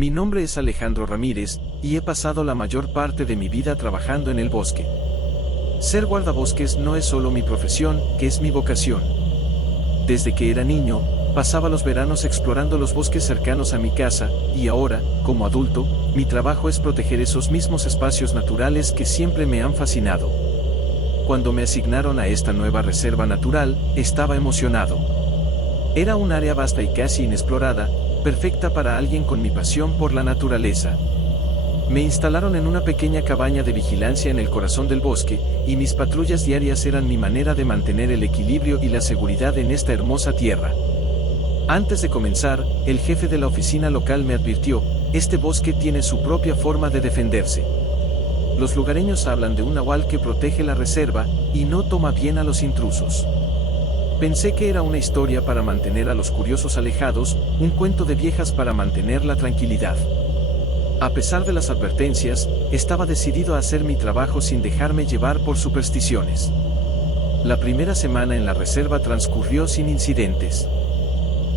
Mi nombre es Alejandro Ramírez, y he pasado la mayor parte de mi vida trabajando en el bosque. Ser guardabosques no es solo mi profesión, que es mi vocación. Desde que era niño, pasaba los veranos explorando los bosques cercanos a mi casa, y ahora, como adulto, mi trabajo es proteger esos mismos espacios naturales que siempre me han fascinado. Cuando me asignaron a esta nueva reserva natural, estaba emocionado. Era un área vasta y casi inexplorada, perfecta para alguien con mi pasión por la naturaleza. Me instalaron en una pequeña cabaña de vigilancia en el corazón del bosque, y mis patrullas diarias eran mi manera de mantener el equilibrio y la seguridad en esta hermosa tierra. Antes de comenzar, el jefe de la oficina local me advirtió: este bosque tiene su propia forma de defenderse. Los lugareños hablan de un nahual que protege la reserva, y no toma bien a los intrusos. Pensé que era una historia para mantener a los curiosos alejados, un cuento de viejas para mantener la tranquilidad. A pesar de las advertencias, estaba decidido a hacer mi trabajo sin dejarme llevar por supersticiones. La primera semana en la reserva transcurrió sin incidentes.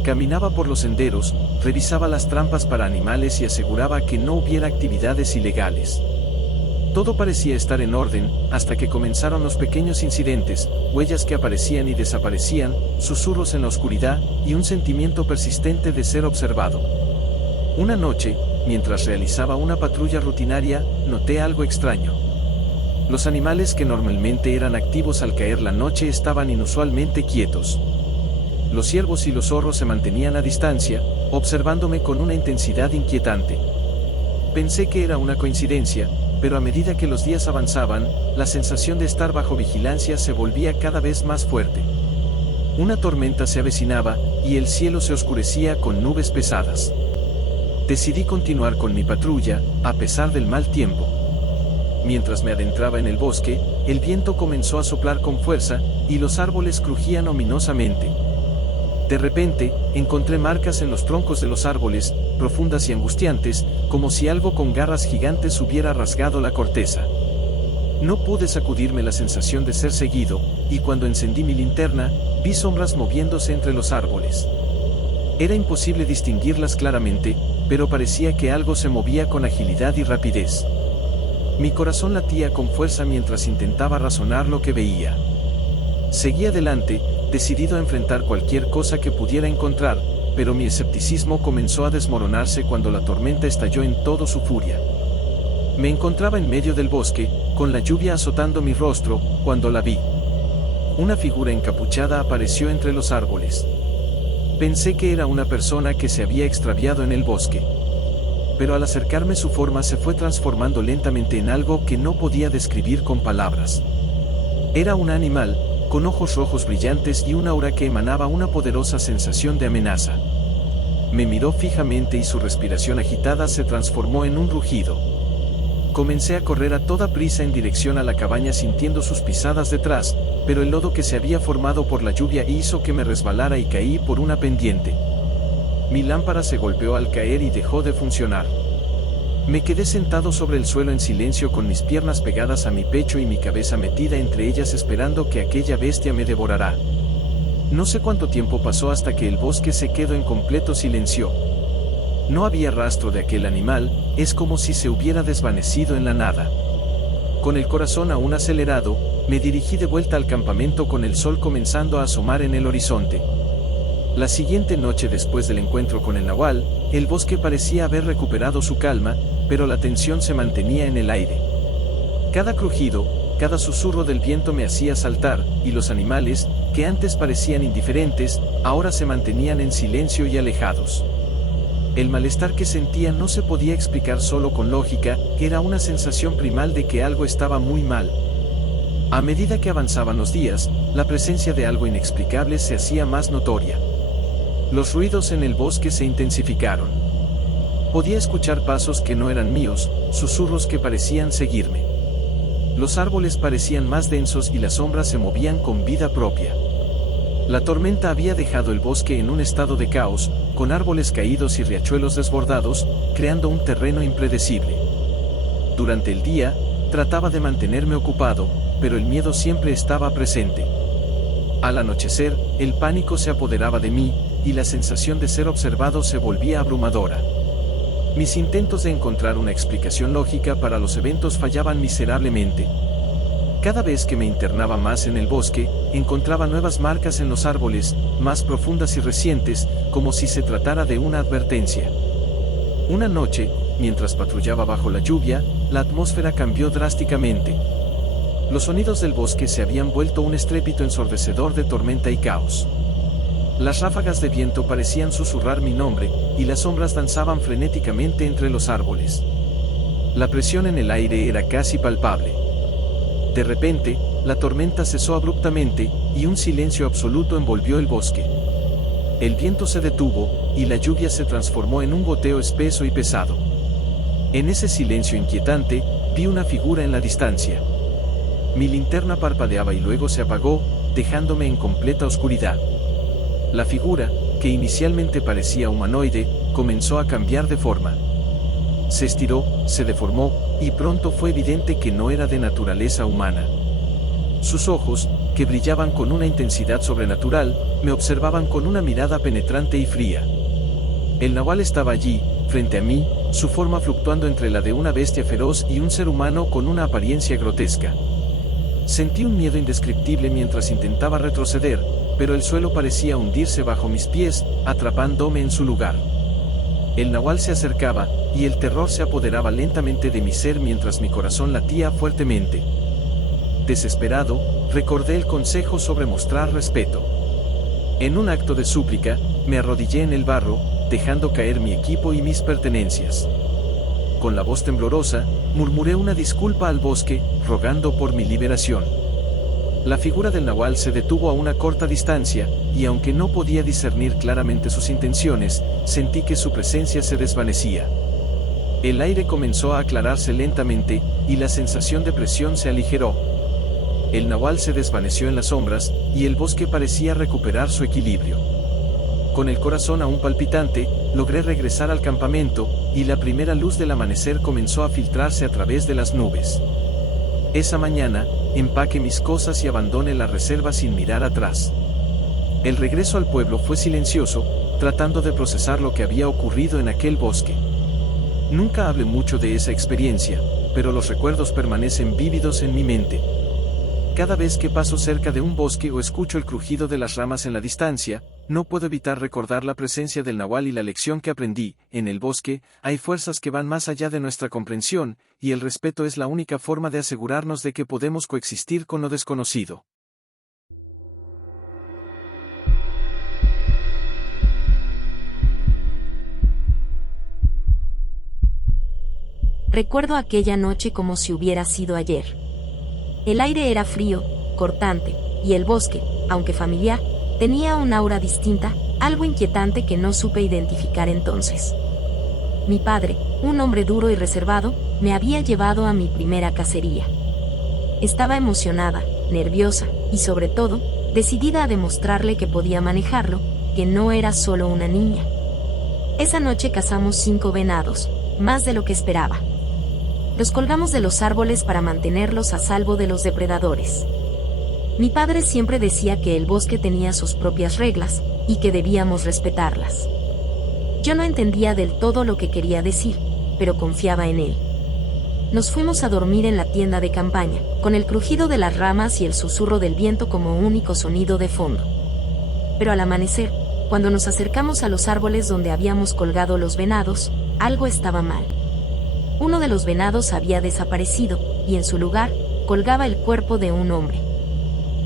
Caminaba por los senderos, revisaba las trampas para animales y aseguraba que no hubiera actividades ilegales. Todo parecía estar en orden, hasta que comenzaron los pequeños incidentes, huellas que aparecían y desaparecían, susurros en la oscuridad, y un sentimiento persistente de ser observado. Una noche, mientras realizaba una patrulla rutinaria, noté algo extraño. Los animales que normalmente eran activos al caer la noche estaban inusualmente quietos. Los ciervos y los zorros se mantenían a distancia, observándome con una intensidad inquietante. Pensé que era una coincidencia, pero a medida que los días avanzaban, la sensación de estar bajo vigilancia se volvía cada vez más fuerte. Una tormenta se avecinaba, y el cielo se oscurecía con nubes pesadas. Decidí continuar con mi patrulla, a pesar del mal tiempo. Mientras me adentraba en el bosque, el viento comenzó a soplar con fuerza, y los árboles crujían ominosamente. De repente, encontré marcas en los troncos de los árboles, profundas y angustiantes, como si algo con garras gigantes hubiera rasgado la corteza. No pude sacudirme la sensación de ser seguido, y cuando encendí mi linterna, vi sombras moviéndose entre los árboles. Era imposible distinguirlas claramente, pero parecía que algo se movía con agilidad y rapidez. Mi corazón latía con fuerza mientras intentaba razonar lo que veía. Seguí adelante, decidido a enfrentar cualquier cosa que pudiera encontrar, pero mi escepticismo comenzó a desmoronarse cuando la tormenta estalló en toda su furia. Me encontraba en medio del bosque, con la lluvia azotando mi rostro, cuando la vi. Una figura encapuchada apareció entre los árboles. Pensé que era una persona que se había extraviado en el bosque. Pero al acercarme su forma se fue transformando lentamente en algo que no podía describir con palabras. Era un animal, con ojos rojos brillantes y un aura que emanaba una poderosa sensación de amenaza. Me miró fijamente y su respiración agitada se transformó en un rugido. Comencé a correr a toda prisa en dirección a la cabaña sintiendo sus pisadas detrás, pero el lodo que se había formado por la lluvia hizo que me resbalara y caí por una pendiente. Mi lámpara se golpeó al caer y dejó de funcionar. Me quedé sentado sobre el suelo en silencio con mis piernas pegadas a mi pecho y mi cabeza metida entre ellas esperando que aquella bestia me devorara. No sé cuánto tiempo pasó hasta que el bosque se quedó en completo silencio. No había rastro de aquel animal, es como si se hubiera desvanecido en la nada. Con el corazón aún acelerado, me dirigí de vuelta al campamento con el sol comenzando a asomar en el horizonte. La siguiente noche después del encuentro con el nahual, el bosque parecía haber recuperado su calma, pero la tensión se mantenía en el aire. Cada crujido, cada susurro del viento me hacía saltar, y los animales, que antes parecían indiferentes, ahora se mantenían en silencio y alejados. El malestar que sentía no se podía explicar solo con lógica, era una sensación primal de que algo estaba muy mal. A medida que avanzaban los días, la presencia de algo inexplicable se hacía más notoria. Los ruidos en el bosque se intensificaron. Podía escuchar pasos que no eran míos, susurros que parecían seguirme. Los árboles parecían más densos y las sombras se movían con vida propia. La tormenta había dejado el bosque en un estado de caos, con árboles caídos y riachuelos desbordados, creando un terreno impredecible. Durante el día, trataba de mantenerme ocupado, pero el miedo siempre estaba presente. Al anochecer, el pánico se apoderaba de mí, y la sensación de ser observado se volvía abrumadora. Mis intentos de encontrar una explicación lógica para los eventos fallaban miserablemente. Cada vez que me internaba más en el bosque, encontraba nuevas marcas en los árboles, más profundas y recientes, como si se tratara de una advertencia. Una noche, mientras patrullaba bajo la lluvia, la atmósfera cambió drásticamente. Los sonidos del bosque se habían vuelto un estrépito ensordecedor de tormenta y caos. Las ráfagas de viento parecían susurrar mi nombre, y las sombras danzaban frenéticamente entre los árboles. La presión en el aire era casi palpable. De repente, la tormenta cesó abruptamente, y un silencio absoluto envolvió el bosque. El viento se detuvo, y la lluvia se transformó en un goteo espeso y pesado. En ese silencio inquietante, vi una figura en la distancia. Mi linterna parpadeaba y luego se apagó, dejándome en completa oscuridad. La figura, que inicialmente parecía humanoide, comenzó a cambiar de forma. Se estiró, se deformó, y pronto fue evidente que no era de naturaleza humana. Sus ojos, que brillaban con una intensidad sobrenatural, me observaban con una mirada penetrante y fría. El nahual estaba allí, frente a mí, su forma fluctuando entre la de una bestia feroz y un ser humano con una apariencia grotesca. Sentí un miedo indescriptible mientras intentaba retroceder, pero el suelo parecía hundirse bajo mis pies, atrapándome en su lugar. El nahual se acercaba, y el terror se apoderaba lentamente de mi ser mientras mi corazón latía fuertemente. Desesperado, recordé el consejo sobre mostrar respeto. En un acto de súplica, me arrodillé en el barro, dejando caer mi equipo y mis pertenencias. Con la voz temblorosa, murmuré una disculpa al bosque, rogando por mi liberación. La figura del nahual se detuvo a una corta distancia, y aunque no podía discernir claramente sus intenciones, sentí que su presencia se desvanecía. El aire comenzó a aclararse lentamente, y la sensación de presión se aligeró. El nahual se desvaneció en las sombras, y el bosque parecía recuperar su equilibrio. Con el corazón aún palpitante, logré regresar al campamento, y la primera luz del amanecer comenzó a filtrarse a través de las nubes. Esa mañana, empaqué mis cosas y abandoné la reserva sin mirar atrás. El regreso al pueblo fue silencioso, tratando de procesar lo que había ocurrido en aquel bosque. Nunca hablé mucho de esa experiencia, pero los recuerdos permanecen vívidos en mi mente. Cada vez que paso cerca de un bosque o escucho el crujido de las ramas en la distancia, no puedo evitar recordar la presencia del nahual y la lección que aprendí. En el bosque, hay fuerzas que van más allá de nuestra comprensión, y el respeto es la única forma de asegurarnos de que podemos coexistir con lo desconocido. Recuerdo aquella noche como si hubiera sido ayer. El aire era frío, cortante, y el bosque, aunque familiar, tenía un aura distinta, algo inquietante que no supe identificar entonces. Mi padre, un hombre duro y reservado, me había llevado a mi primera cacería. Estaba emocionada, nerviosa, y sobre todo, decidida a demostrarle que podía manejarlo, que no era solo una niña. Esa noche cazamos 5 venados, más de lo que esperaba. Los colgamos de los árboles para mantenerlos a salvo de los depredadores. Mi padre siempre decía que el bosque tenía sus propias reglas, y que debíamos respetarlas. Yo no entendía del todo lo que quería decir, pero confiaba en él. Nos fuimos a dormir en la tienda de campaña, con el crujido de las ramas y el susurro del viento como único sonido de fondo. Pero al amanecer, cuando nos acercamos a los árboles donde habíamos colgado los venados, algo estaba mal. Uno de los venados había desaparecido, y en su lugar, colgaba el cuerpo de un hombre.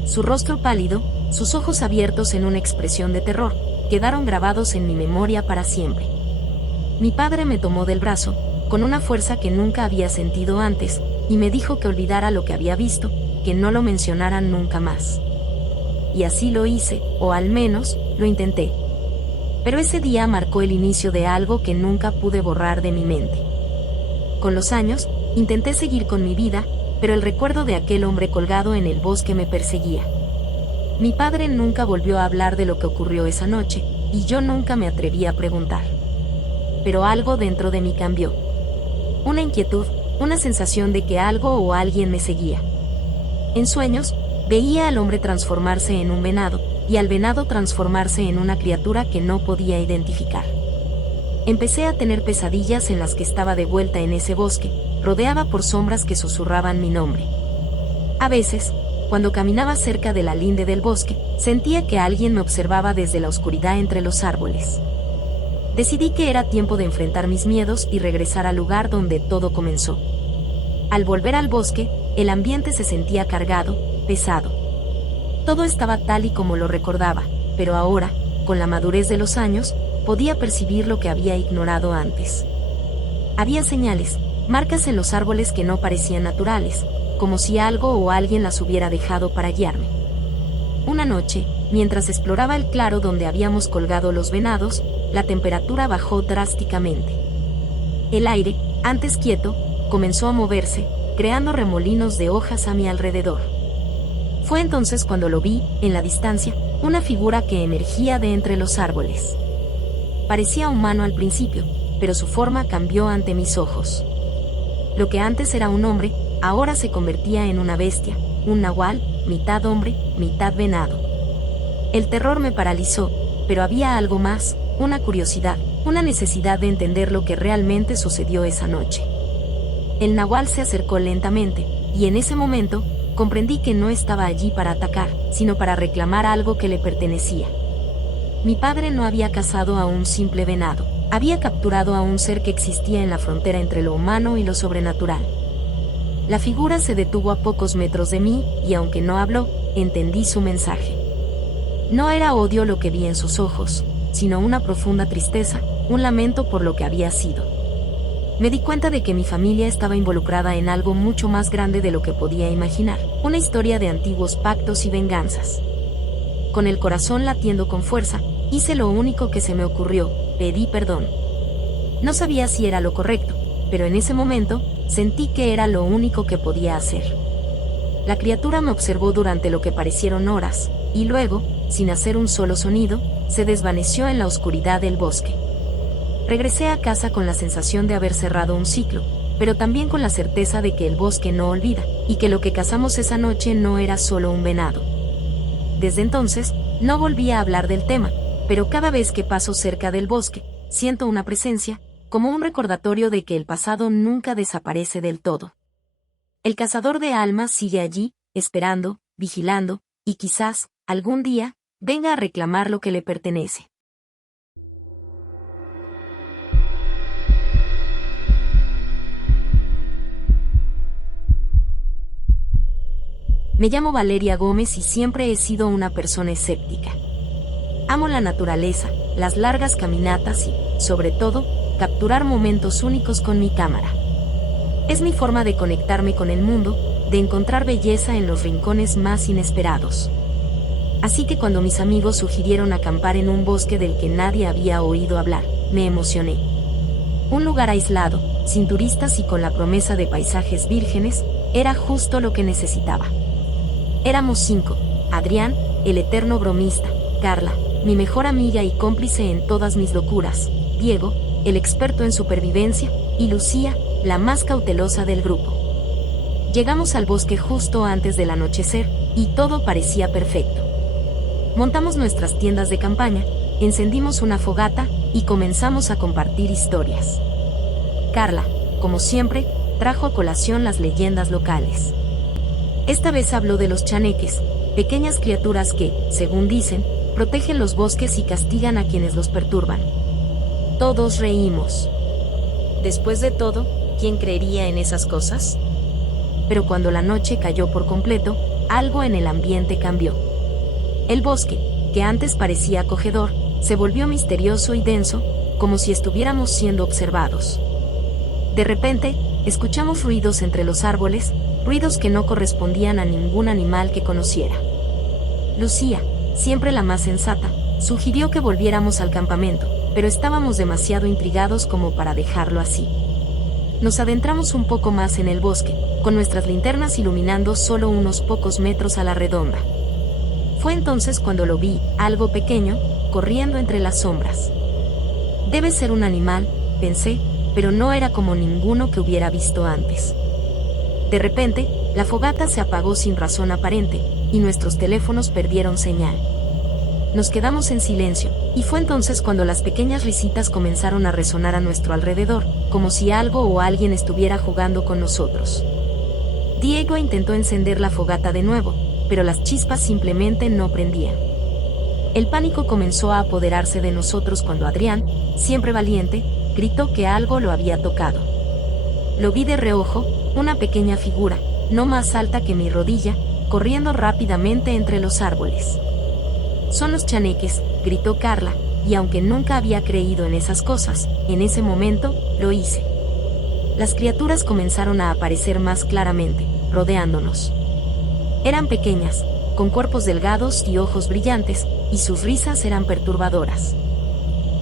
Su rostro pálido, sus ojos abiertos en una expresión de terror, quedaron grabados en mi memoria para siempre. Mi padre me tomó del brazo, con una fuerza que nunca había sentido antes, y me dijo que olvidara lo que había visto, que no lo mencionara nunca más. Y así lo hice, o al menos, lo intenté. Pero ese día marcó el inicio de algo que nunca pude borrar de mi mente. Con los años, intenté seguir con mi vida, pero el recuerdo de aquel hombre colgado en el bosque me perseguía. Mi padre nunca volvió a hablar de lo que ocurrió esa noche, y yo nunca me atreví a preguntar. Pero algo dentro de mí cambió. Una inquietud, una sensación de que algo o alguien me seguía. En sueños, veía al hombre transformarse en un venado, y al venado transformarse en una criatura que no podía identificar. Empecé a tener pesadillas en las que estaba de vuelta en ese bosque, rodeada por sombras que susurraban mi nombre. A veces, cuando caminaba cerca de la linde del bosque, sentía que alguien me observaba desde la oscuridad entre los árboles. Decidí que era tiempo de enfrentar mis miedos y regresar al lugar donde todo comenzó. Al volver al bosque, el ambiente se sentía cargado, pesado. Todo estaba tal y como lo recordaba, pero ahora, con la madurez de los años, podía percibir lo que había ignorado antes. Había señales, marcas en los árboles que no parecían naturales, como si algo o alguien las hubiera dejado para guiarme. Una noche, mientras exploraba el claro donde habíamos colgado los venados, la temperatura bajó drásticamente. El aire, antes quieto, comenzó a moverse, creando remolinos de hojas a mi alrededor. Fue entonces cuando lo vi, en la distancia, una figura que emergía de entre los árboles. Parecía humano al principio, pero su forma cambió ante mis ojos. Lo que antes era un hombre, ahora se convertía en una bestia, un nahual, mitad hombre, mitad venado. El terror me paralizó, pero había algo más, una curiosidad, una necesidad de entender lo que realmente sucedió esa noche. El nahual se acercó lentamente, y en ese momento, comprendí que no estaba allí para atacar, sino para reclamar algo que le pertenecía. Mi padre no había cazado a un simple venado, había capturado a un ser que existía en la frontera entre lo humano y lo sobrenatural. La figura se detuvo a pocos metros de mí, y aunque no habló, entendí su mensaje. No era odio lo que vi en sus ojos, sino una profunda tristeza, un lamento por lo que había sido. Me di cuenta de que mi familia estaba involucrada en algo mucho más grande de lo que podía imaginar, una historia de antiguos pactos y venganzas. Con el corazón latiendo con fuerza, hice lo único que se me ocurrió, pedí perdón. No sabía si era lo correcto, pero en ese momento, sentí que era lo único que podía hacer. La criatura me observó durante lo que parecieron horas, y luego, sin hacer un solo sonido, se desvaneció en la oscuridad del bosque. Regresé a casa con la sensación de haber cerrado un ciclo, pero también con la certeza de que el bosque no olvida, y que lo que cazamos esa noche no era solo un venado. Desde entonces, no volví a hablar del tema, pero cada vez que paso cerca del bosque, siento una presencia, como un recordatorio de que el pasado nunca desaparece del todo. El cazador de almas sigue allí, esperando, vigilando, y quizás, algún día, venga a reclamar lo que le pertenece. Me llamo Valeria Gómez y siempre he sido una persona escéptica. Amo la naturaleza, las largas caminatas y, sobre todo, capturar momentos únicos con mi cámara. Es mi forma de conectarme con el mundo, de encontrar belleza en los rincones más inesperados. Así que cuando mis amigos sugirieron acampar en un bosque del que nadie había oído hablar, me emocioné. Un lugar aislado, sin turistas y con la promesa de paisajes vírgenes, era justo lo que necesitaba. Éramos 5, Adrián, el eterno bromista, Carla, mi mejor amiga y cómplice en todas mis locuras, Diego, el experto en supervivencia, y Lucía, la más cautelosa del grupo. Llegamos al bosque justo antes del anochecer, y todo parecía perfecto. Montamos nuestras tiendas de campaña, encendimos una fogata, y comenzamos a compartir historias. Carla, como siempre, trajo a colación las leyendas locales. Esta vez habló de los chaneques, pequeñas criaturas que, según dicen, protegen los bosques y castigan a quienes los perturban. Todos reímos. Después de todo, ¿quién creería en esas cosas? Pero cuando la noche cayó por completo, algo en el ambiente cambió. El bosque, que antes parecía acogedor, se volvió misterioso y denso, como si estuviéramos siendo observados. De repente, escuchamos ruidos entre los árboles, ruidos que no correspondían a ningún animal que conociera. Lucía, siempre la más sensata, sugirió que volviéramos al campamento, pero estábamos demasiado intrigados como para dejarlo así. Nos adentramos un poco más en el bosque, con nuestras linternas iluminando solo unos pocos metros a la redonda. Fue entonces cuando lo vi, algo pequeño, corriendo entre las sombras. Debe ser un animal, pensé, pero no era como ninguno que hubiera visto antes. De repente, la fogata se apagó sin razón aparente, y nuestros teléfonos perdieron señal. Nos quedamos en silencio, y fue entonces cuando las pequeñas risitas comenzaron a resonar a nuestro alrededor, como si algo o alguien estuviera jugando con nosotros. Diego intentó encender la fogata de nuevo, pero las chispas simplemente no prendían. El pánico comenzó a apoderarse de nosotros cuando Adrián, siempre valiente, gritó que algo lo había tocado. Lo vi de reojo, una pequeña figura, no más alta que mi rodilla, corriendo rápidamente entre los árboles. «Son los chaneques», gritó Carla, y aunque nunca había creído en esas cosas, en ese momento, lo hice. Las criaturas comenzaron a aparecer más claramente, rodeándonos. Eran pequeñas, con cuerpos delgados y ojos brillantes, y sus risas eran perturbadoras.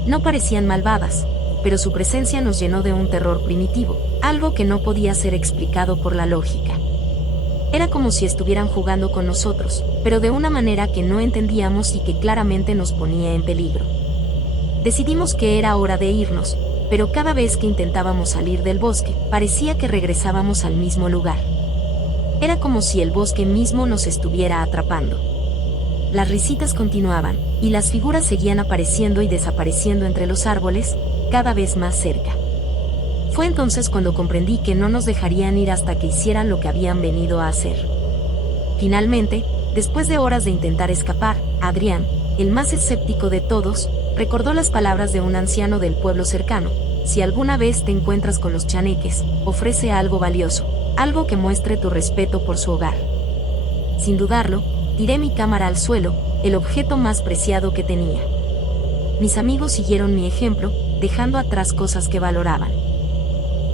No parecían malvadas, pero su presencia nos llenó de un terror primitivo, algo que no podía ser explicado por la lógica. Era como si estuvieran jugando con nosotros, pero de una manera que no entendíamos y que claramente nos ponía en peligro. Decidimos que era hora de irnos, pero cada vez que intentábamos salir del bosque, parecía que regresábamos al mismo lugar. Era como si el bosque mismo nos estuviera atrapando. Las risitas continuaban, y las figuras seguían apareciendo y desapareciendo entre los árboles, cada vez más cerca. Fue entonces cuando comprendí que no nos dejarían ir hasta que hicieran lo que habían venido a hacer. Finalmente, después de horas de intentar escapar, Adrián, el más escéptico de todos, recordó las palabras de un anciano del pueblo cercano: si alguna vez te encuentras con los chaneques, ofrece algo valioso, algo que muestre tu respeto por su hogar. Sin dudarlo, tiré mi cámara al suelo, el objeto más preciado que tenía. Mis amigos siguieron mi ejemplo, dejando atrás cosas que valoraban.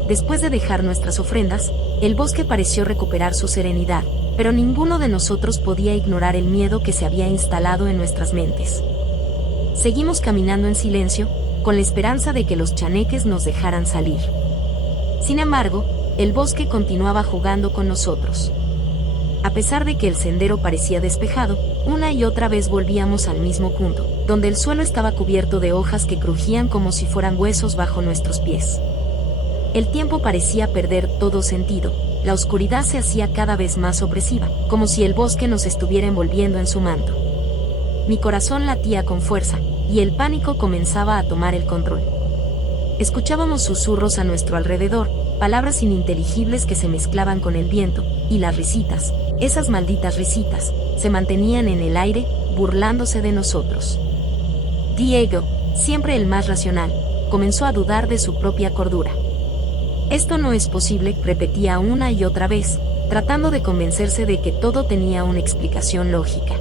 Después de dejar nuestras ofrendas, el bosque pareció recuperar su serenidad, pero ninguno de nosotros podía ignorar el miedo que se había instalado en nuestras mentes. Seguimos caminando en silencio, con la esperanza de que los chaneques nos dejaran salir. Sin embargo, el bosque continuaba jugando con nosotros. A pesar de que el sendero parecía despejado, una y otra vez volvíamos al mismo punto, donde el suelo estaba cubierto de hojas que crujían como si fueran huesos bajo nuestros pies. El tiempo parecía perder todo sentido, la oscuridad se hacía cada vez más opresiva, como si el bosque nos estuviera envolviendo en su manto. Mi corazón latía con fuerza, y el pánico comenzaba a tomar el control. Escuchábamos susurros a nuestro alrededor, palabras ininteligibles que se mezclaban con el viento, y las risitas, esas malditas risitas, se mantenían en el aire, burlándose de nosotros. Diego, siempre el más racional, comenzó a dudar de su propia cordura. «Esto no es posible», repetía una y otra vez, tratando de convencerse de que todo tenía una explicación lógica.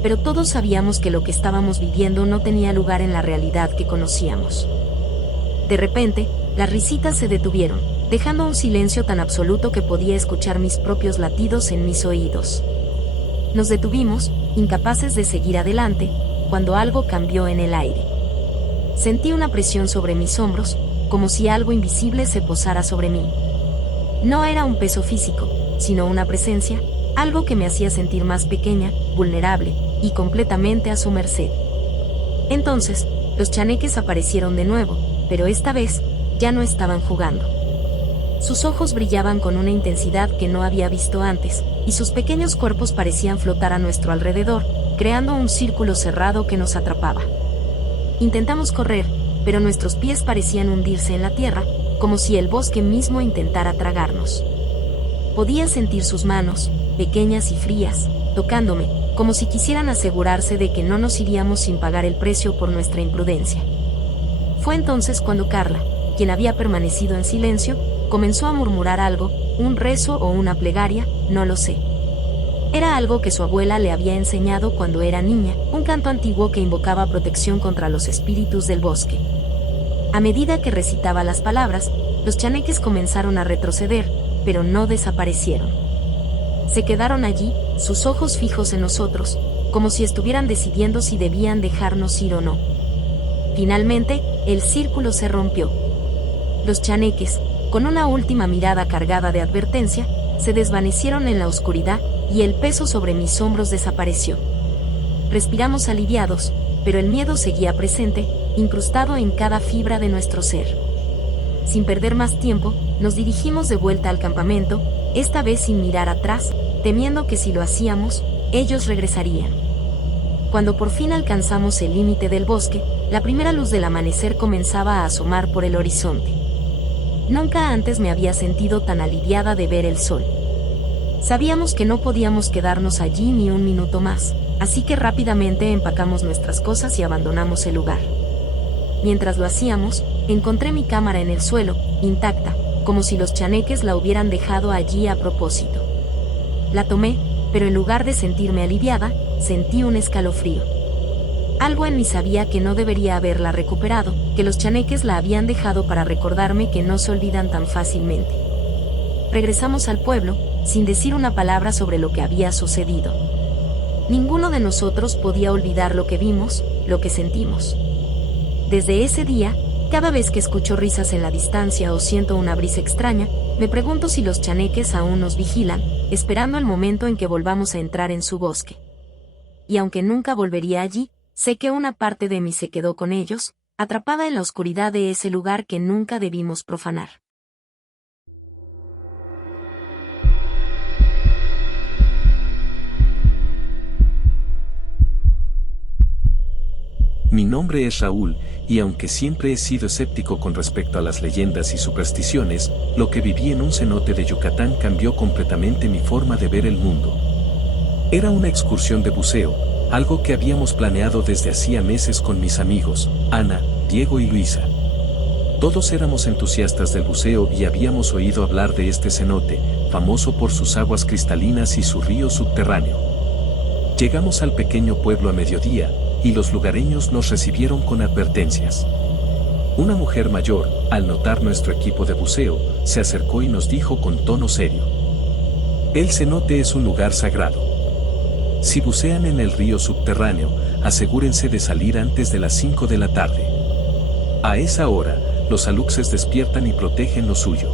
Pero todos sabíamos que lo que estábamos viviendo no tenía lugar en la realidad que conocíamos. De repente, las risitas se detuvieron, dejando un silencio tan absoluto que podía escuchar mis propios latidos en mis oídos. Nos detuvimos, incapaces de seguir adelante, cuando algo cambió en el aire. Sentí una presión sobre mis hombros, como si algo invisible se posara sobre mí. No era un peso físico, sino una presencia, algo que me hacía sentir más pequeña, vulnerable, y completamente a su merced. Entonces, los chaneques aparecieron de nuevo, pero esta vez, ya no estaban jugando. Sus ojos brillaban con una intensidad que no había visto antes, y sus pequeños cuerpos parecían flotar a nuestro alrededor, creando un círculo cerrado que nos atrapaba. Intentamos correr, pero nuestros pies parecían hundirse en la tierra, como si el bosque mismo intentara tragarnos. Podía sentir sus manos, pequeñas y frías, tocándome, como si quisieran asegurarse de que no nos iríamos sin pagar el precio por nuestra imprudencia. Fue entonces cuando Carla, quien había permanecido en silencio, comenzó a murmurar algo, un rezo o una plegaria, no lo sé. Era algo que su abuela le había enseñado cuando era niña, un canto antiguo que invocaba protección contra los espíritus del bosque. A medida que recitaba las palabras, los chaneques comenzaron a retroceder, pero no desaparecieron. Se quedaron allí, sus ojos fijos en nosotros, como si estuvieran decidiendo si debían dejarnos ir o no. Finalmente, el círculo se rompió. Los chaneques, con una última mirada cargada de advertencia, se desvanecieron en la oscuridad, y el peso sobre mis hombros desapareció. Respiramos aliviados, pero el miedo seguía presente, incrustado en cada fibra de nuestro ser. Sin perder más tiempo, nos dirigimos de vuelta al campamento, esta vez sin mirar atrás, temiendo que si lo hacíamos, ellos regresarían. Cuando por fin alcanzamos el límite del bosque, la primera luz del amanecer comenzaba a asomar por el horizonte. Nunca antes me había sentido tan aliviada de ver el sol. Sabíamos que no podíamos quedarnos allí ni un minuto más, así que rápidamente empacamos nuestras cosas y abandonamos el lugar. Mientras lo hacíamos, encontré mi cámara en el suelo, intacta, como si los chaneques la hubieran dejado allí a propósito. La tomé, pero en lugar de sentirme aliviada, sentí un escalofrío. Algo en mí sabía que no debería haberla recuperado, que los chaneques la habían dejado para recordarme que no se olvidan tan fácilmente. Regresamos al pueblo, sin decir una palabra sobre lo que había sucedido. Ninguno de nosotros podía olvidar lo que vimos, lo que sentimos. Desde ese día, cada vez que escucho risas en la distancia o siento una brisa extraña, me pregunto si los chaneques aún nos vigilan, esperando el momento en que volvamos a entrar en su bosque. Y aunque nunca volvería allí, sé que una parte de mí se quedó con ellos, atrapada en la oscuridad de ese lugar que nunca debimos profanar. Mi nombre es Raúl, y aunque siempre he sido escéptico con respecto a las leyendas y supersticiones, lo que viví en un cenote de Yucatán cambió completamente mi forma de ver el mundo. Era una excursión de buceo, algo que habíamos planeado desde hacía meses con mis amigos, Ana, Diego y Luisa. Todos éramos entusiastas del buceo y habíamos oído hablar de este cenote, famoso por sus aguas cristalinas y su río subterráneo. Llegamos al pequeño pueblo a mediodía, y los lugareños nos recibieron con advertencias. Una mujer mayor, al notar nuestro equipo de buceo, se acercó y nos dijo con tono serio: "El cenote es un lugar sagrado. Si bucean en el río subterráneo, asegúrense de salir antes de las 5 de la tarde. A esa hora, los aluxes despiertan y protegen lo suyo".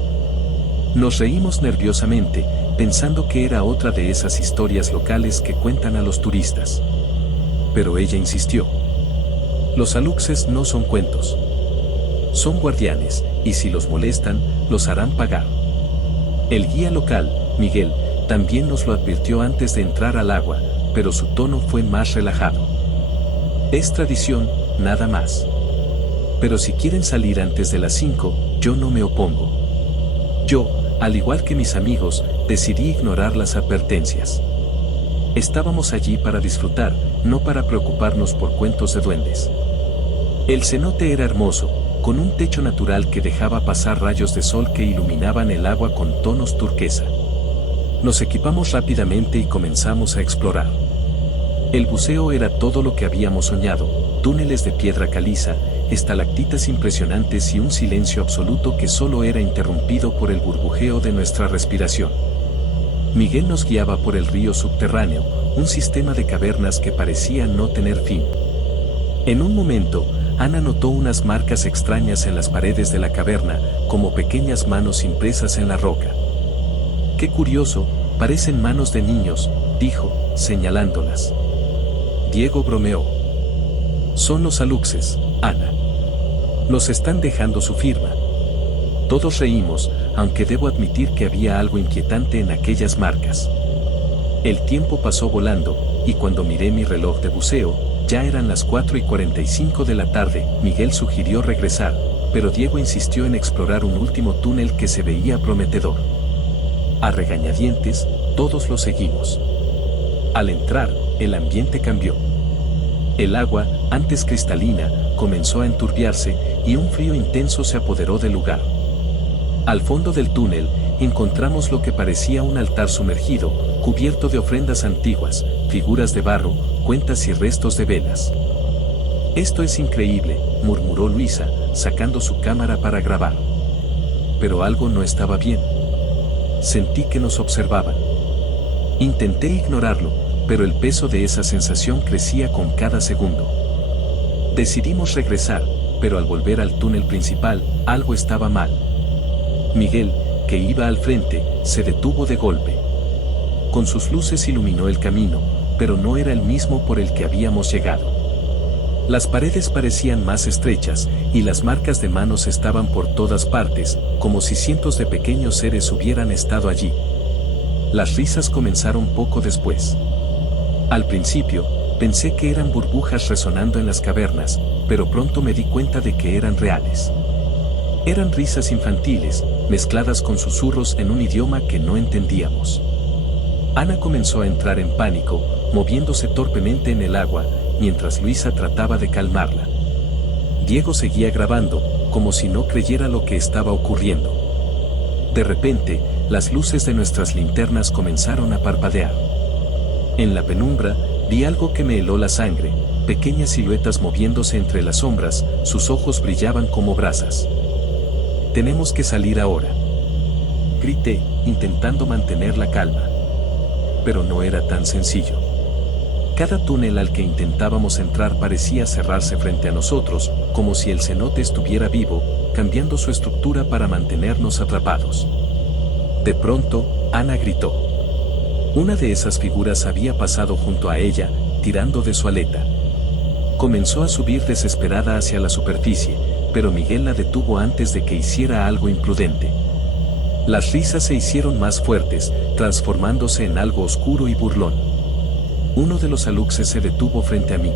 Nos reímos nerviosamente, pensando que era otra de esas historias locales que cuentan a los turistas. Pero ella insistió: "Los aluxes no son cuentos. Son guardianes, y si los molestan, los harán pagar". El guía local, Miguel, también nos lo advirtió antes de entrar al agua, pero su tono fue más relajado. "Es tradición, nada más. Pero si quieren salir antes de las 5, yo no me opongo". Yo, al igual que mis amigos, decidí ignorar las advertencias. Estábamos allí para disfrutar, no para preocuparnos por cuentos de duendes. El cenote era hermoso, con un techo natural que dejaba pasar rayos de sol que iluminaban el agua con tonos turquesa. Nos equipamos rápidamente y comenzamos a explorar. El buceo era todo lo que habíamos soñado: túneles de piedra caliza, estalactitas impresionantes y un silencio absoluto que solo era interrumpido por el burbujeo de nuestra respiración. Miguel nos guiaba por el río subterráneo, un sistema de cavernas que parecía no tener fin. En un momento, Ana notó unas marcas extrañas en las paredes de la caverna, como pequeñas manos impresas en la roca. "Qué curioso, parecen manos de niños", dijo, señalándolas. Diego bromeó: "Son los aluxes, Ana. Nos están dejando su firma". Todos reímos, aunque debo admitir que había algo inquietante en aquellas marcas. El tiempo pasó volando, y cuando miré mi reloj de buceo, ya eran las 4:45 de la tarde. Miguel sugirió regresar, pero Diego insistió en explorar un último túnel que se veía prometedor. A regañadientes, todos lo seguimos. Al entrar, el ambiente cambió. El agua, antes cristalina, comenzó a enturbiarse, y un frío intenso se apoderó del lugar. Al fondo del túnel, encontramos lo que parecía un altar sumergido, cubierto de ofrendas antiguas, figuras de barro, cuentas y restos de velas. "Esto es increíble", murmuró Luisa, sacando su cámara para grabar. Pero algo no estaba bien. Sentí que nos observaban. Intenté ignorarlo, pero el peso de esa sensación crecía con cada segundo. Decidimos regresar, pero al volver al túnel principal, algo estaba mal. Miguel, que iba al frente, se detuvo de golpe. Con sus luces iluminó el camino, pero no era el mismo por el que habíamos llegado. Las paredes parecían más estrechas, y las marcas de manos estaban por todas partes, como si cientos de pequeños seres hubieran estado allí. Las risas comenzaron poco después. Al principio, Pensé que eran burbujas resonando en las cavernas, pero pronto me di cuenta de que eran reales. Eran risas infantiles, mezcladas con susurros en un idioma que no entendíamos. Ana comenzó a entrar en pánico, moviéndose torpemente en el agua, mientras Luisa trataba de calmarla. Diego seguía grabando, como si no creyera lo que estaba ocurriendo. De repente, las luces de nuestras linternas comenzaron a parpadear. En la penumbra, vi algo que me heló la sangre, pequeñas siluetas moviéndose entre las sombras, sus ojos brillaban como brasas. «Tenemos que salir ahora», grité, intentando mantener la calma. Pero no era tan sencillo. Cada túnel al que intentábamos entrar parecía cerrarse frente a nosotros, como si el cenote estuviera vivo, cambiando su estructura para mantenernos atrapados. De pronto, Ana gritó. Una de esas figuras había pasado junto a ella, tirando de su aleta. Comenzó a subir desesperada hacia la superficie, pero Miguel la detuvo antes de que hiciera algo imprudente. Las risas se hicieron más fuertes, transformándose en algo oscuro y burlón. Uno de los aluxes se detuvo frente a mí.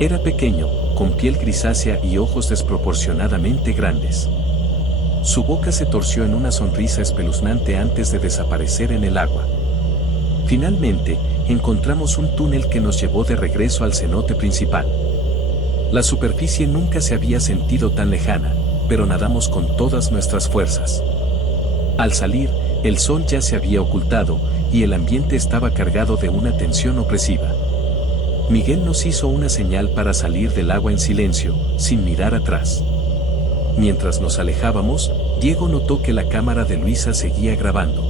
Era pequeño, con piel grisácea y ojos desproporcionadamente grandes. Su boca se torció en una sonrisa espeluznante antes de desaparecer en el agua. Finalmente, encontramos un túnel que nos llevó de regreso al cenote principal. La superficie nunca se había sentido tan lejana, pero nadamos con todas nuestras fuerzas. Al salir, el sol ya se había ocultado, y el ambiente estaba cargado de una tensión opresiva. Miguel nos hizo una señal para salir del agua en silencio, sin mirar atrás. Mientras nos alejábamos, Diego notó que la cámara de Luisa seguía grabando.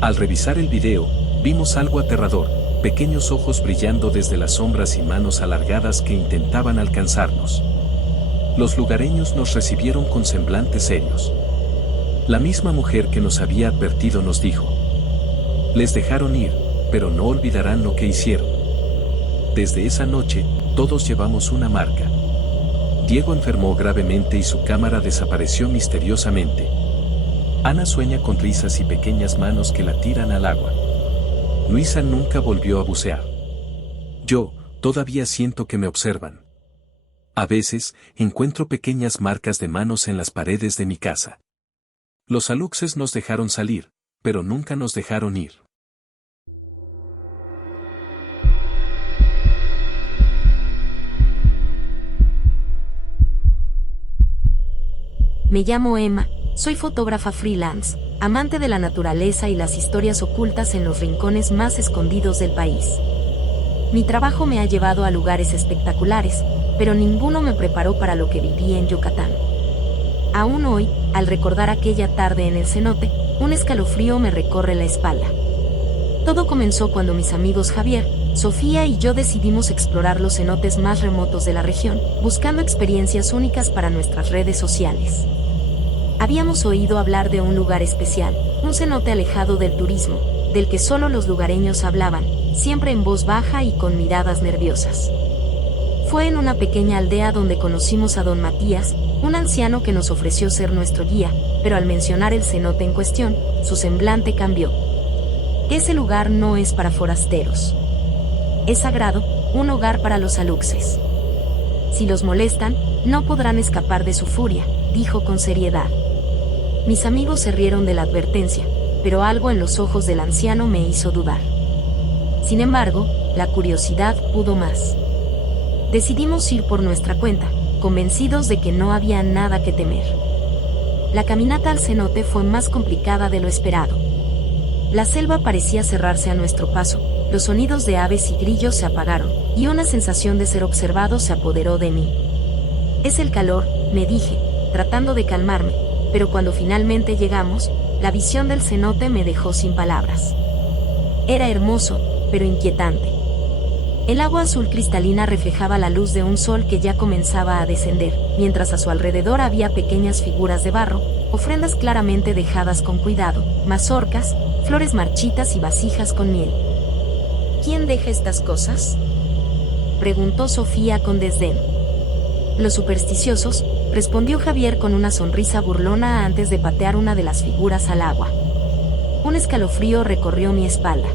Al revisar el video, vimos algo aterrador, pequeños ojos brillando desde las sombras y manos alargadas que intentaban alcanzarnos. Los lugareños nos recibieron con semblantes serios. La misma mujer que nos había advertido nos dijo: «Les dejaron ir, pero no olvidarán lo que hicieron». Desde esa noche, todos llevamos una marca. Diego enfermó gravemente y su cámara desapareció misteriosamente. Ana sueña con risas y pequeñas manos que la tiran al agua. Luisa nunca volvió a bucear. Yo, todavía siento que me observan. A veces, encuentro pequeñas marcas de manos en las paredes de mi casa. Los aluxes nos dejaron salir, pero nunca nos dejaron ir. Me llamo Emma, soy fotógrafa freelance, amante de la naturaleza y las historias ocultas en los rincones más escondidos del país. Mi trabajo me ha llevado a lugares espectaculares, pero ninguno me preparó para lo que viví en Yucatán. Aún hoy, al recordar aquella tarde en el cenote, un escalofrío me recorre la espalda. Todo comenzó cuando mis amigos Javier, Sofía y yo decidimos explorar los cenotes más remotos de la región, buscando experiencias únicas para nuestras redes sociales. Habíamos oído hablar de un lugar especial, un cenote alejado del turismo, del que solo los lugareños hablaban, siempre en voz baja y con miradas nerviosas. Fue en una pequeña aldea donde conocimos a don Matías, un anciano que nos ofreció ser nuestro guía, pero al mencionar el cenote en cuestión, su semblante cambió. Ese lugar no es para forasteros. Es sagrado, un hogar para los aluxes. Si los molestan, no podrán escapar de su furia, dijo con seriedad. Mis amigos se rieron de la advertencia, pero algo en los ojos del anciano me hizo dudar. Sin embargo, la curiosidad pudo más. Decidimos ir por nuestra cuenta, convencidos de que no había nada que temer. La caminata al cenote fue más complicada de lo esperado. La selva parecía cerrarse a nuestro paso, los sonidos de aves y grillos se apagaron, y una sensación de ser observado se apoderó de mí. Es el calor, me dije, tratando de calmarme, pero cuando finalmente llegamos, la visión del cenote me dejó sin palabras. Era hermoso, pero inquietante. El agua azul cristalina reflejaba la luz de un sol que ya comenzaba a descender, mientras a su alrededor había pequeñas figuras de barro, ofrendas claramente dejadas con cuidado, mazorcas, flores marchitas y vasijas con miel. ¿Quién deja estas cosas?, preguntó Sofía con desdén. Los supersticiosos, respondió Javier con una sonrisa burlona antes de patear una de las figuras al agua. Un escalofrío recorrió mi espalda.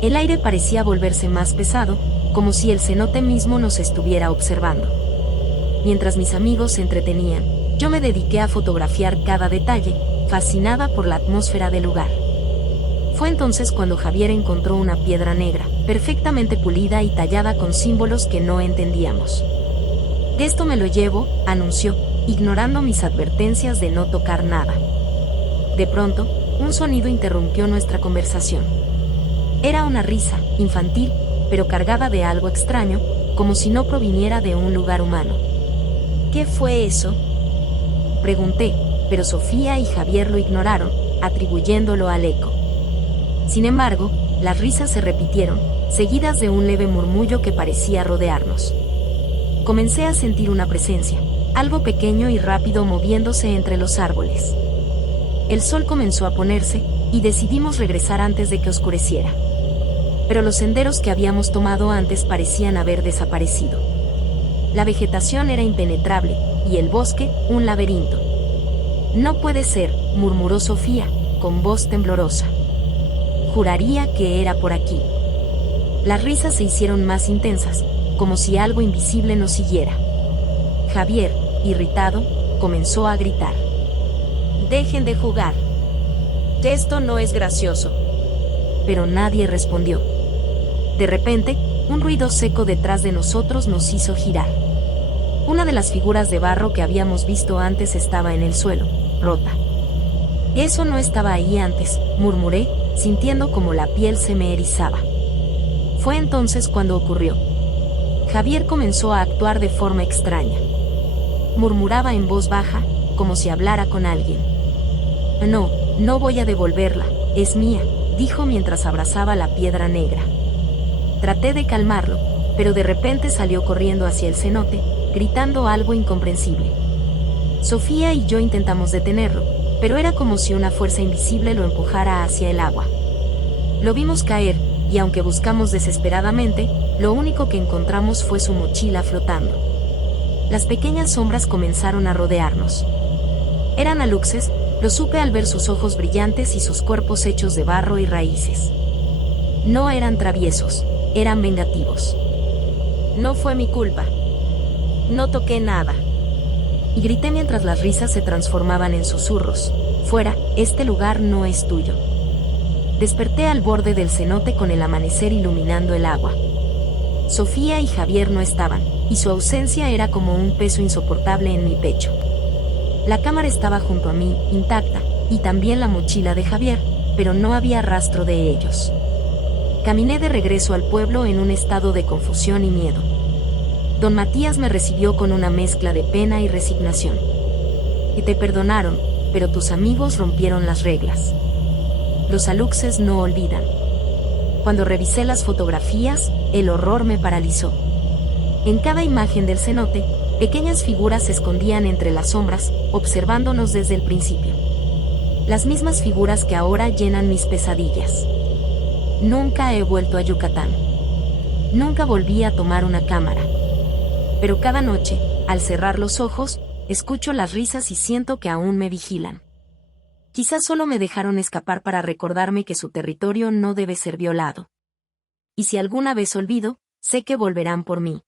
El aire parecía volverse más pesado, como si el cenote mismo nos estuviera observando. Mientras mis amigos se entretenían, yo me dediqué a fotografiar cada detalle, fascinada por la atmósfera del lugar. Fue entonces cuando Javier encontró una piedra negra, perfectamente pulida y tallada con símbolos que no entendíamos. «Esto me lo llevo», anunció, ignorando mis advertencias de no tocar nada. De pronto, un sonido interrumpió nuestra conversación. Era una risa, infantil, pero cargada de algo extraño, como si no proviniera de un lugar humano. «¿Qué fue eso?», pregunté, pero Sofía y Javier lo ignoraron, atribuyéndolo al eco. Sin embargo, las risas se repitieron, seguidas de un leve murmullo que parecía rodearnos. Comencé a sentir una presencia, algo pequeño y rápido moviéndose entre los árboles. El sol comenzó a ponerse, y decidimos regresar antes de que oscureciera. Pero los senderos que habíamos tomado antes parecían haber desaparecido. La vegetación era impenetrable, y el bosque, un laberinto. «No puede ser», murmuró Sofía, con voz temblorosa. «Juraría que era por aquí». Las risas se hicieron más intensas, como si algo invisible nos siguiera. Javier, irritado, comenzó a gritar. «Dejen de jugar. Esto no es gracioso». Pero nadie respondió. De repente, un ruido seco detrás de nosotros nos hizo girar. Una de las figuras de barro que habíamos visto antes estaba en el suelo, rota. «Eso no estaba ahí antes», murmuré, sintiendo como la piel se me erizaba. Fue entonces cuando ocurrió. Javier comenzó a actuar de forma extraña. Murmuraba en voz baja, como si hablara con alguien. «No, no voy a devolverla, es mía», dijo mientras abrazaba la piedra negra. Traté de calmarlo, pero de repente salió corriendo hacia el cenote, gritando algo incomprensible. Sofía y yo intentamos detenerlo, pero era como si una fuerza invisible lo empujara hacia el agua. Lo vimos caer, y aunque buscamos desesperadamente, lo único que encontramos fue su mochila flotando. Las pequeñas sombras comenzaron a rodearnos. Eran aluxes, lo supe al ver sus ojos brillantes y sus cuerpos hechos de barro y raíces. No eran traviesos, eran vengativos. «No fue mi culpa. No toqué nada». Y grité mientras las risas se transformaban en susurros. «Fuera, este lugar no es tuyo». Desperté al borde del cenote con el amanecer iluminando el agua. Sofía y Javier no estaban, y su ausencia era como un peso insoportable en mi pecho. La cámara estaba junto a mí, intacta, y también la mochila de Javier, pero no había rastro de ellos. Caminé de regreso al pueblo en un estado de confusión y miedo. Don Matías me recibió con una mezcla de pena y resignación. «Y te perdonaron, pero tus amigos rompieron las reglas. Los aluxes no olvidan». Cuando revisé las fotografías, el horror me paralizó. En cada imagen del cenote, pequeñas figuras se escondían entre las sombras, observándonos desde el principio. Las mismas figuras que ahora llenan mis pesadillas. Nunca he vuelto a Yucatán. Nunca volví a tomar una cámara. Pero cada noche, al cerrar los ojos, escucho las risas y siento que aún me vigilan. Quizás solo me dejaron escapar para recordarme que su territorio no debe ser violado. Y si alguna vez olvido, sé que volverán por mí.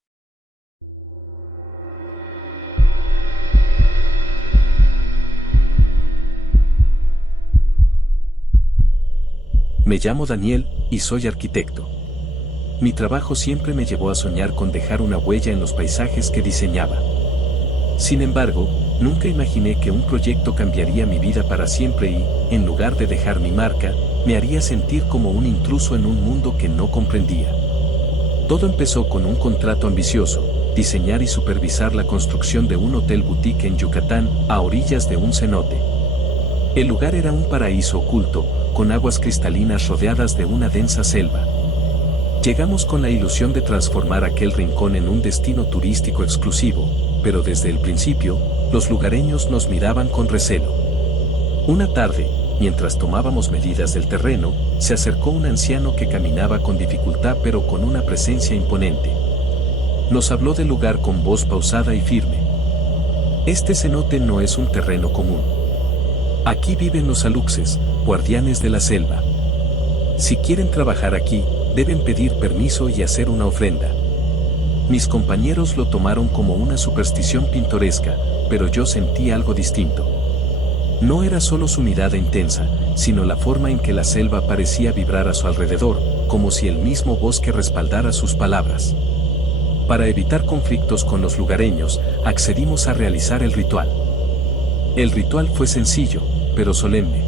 Me llamo Daniel, y soy arquitecto. Mi trabajo siempre me llevó a soñar con dejar una huella en los paisajes que diseñaba. Sin embargo, nunca imaginé que un proyecto cambiaría mi vida para siempre y, en lugar de dejar mi marca, me haría sentir como un intruso en un mundo que no comprendía. Todo empezó con un contrato ambicioso: diseñar y supervisar la construcción de un hotel boutique en Yucatán, a orillas de un cenote. El lugar era un paraíso oculto, con aguas cristalinas rodeadas de una densa selva. Llegamos con la ilusión de transformar aquel rincón en un destino turístico exclusivo, pero desde el principio, los lugareños nos miraban con recelo. Una tarde, mientras tomábamos medidas del terreno, se acercó un anciano que caminaba con dificultad pero con una presencia imponente. Nos habló del lugar con voz pausada y firme. Este cenote no es un terreno común. Aquí viven los aluxes, guardianes de la selva. Si quieren trabajar aquí, deben pedir permiso y hacer una ofrenda. Mis compañeros lo tomaron como una superstición pintoresca, pero yo sentí algo distinto. No era solo su mirada intensa, sino la forma en que la selva parecía vibrar a su alrededor, como si el mismo bosque respaldara sus palabras. Para evitar conflictos con los lugareños, accedimos a realizar el ritual. El ritual fue sencillo, pero solemne.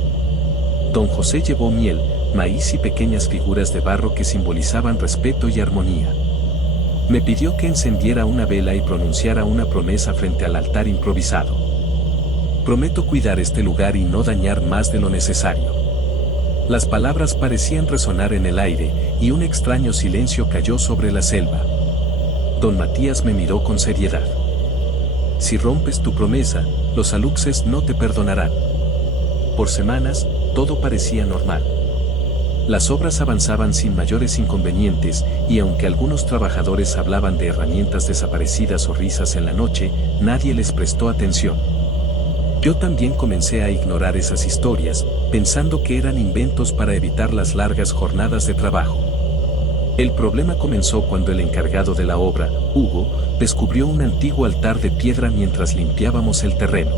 Don José llevó miel, maíz y pequeñas figuras de barro que simbolizaban respeto y armonía. Me pidió que encendiera una vela y pronunciara una promesa frente al altar improvisado. Prometo cuidar este lugar y no dañar más de lo necesario. Las palabras parecían resonar en el aire, y un extraño silencio cayó sobre la selva. Don Matías me miró con seriedad. Si rompes tu promesa, los aluxes no te perdonarán. Por semanas, todo parecía normal. Las obras avanzaban sin mayores inconvenientes, y aunque algunos trabajadores hablaban de herramientas desaparecidas o risas en la noche, nadie les prestó atención. Yo también comencé a ignorar esas historias, pensando que eran inventos para evitar las largas jornadas de trabajo. El problema comenzó cuando el encargado de la obra, Hugo, descubrió un antiguo altar de piedra mientras limpiábamos el terreno.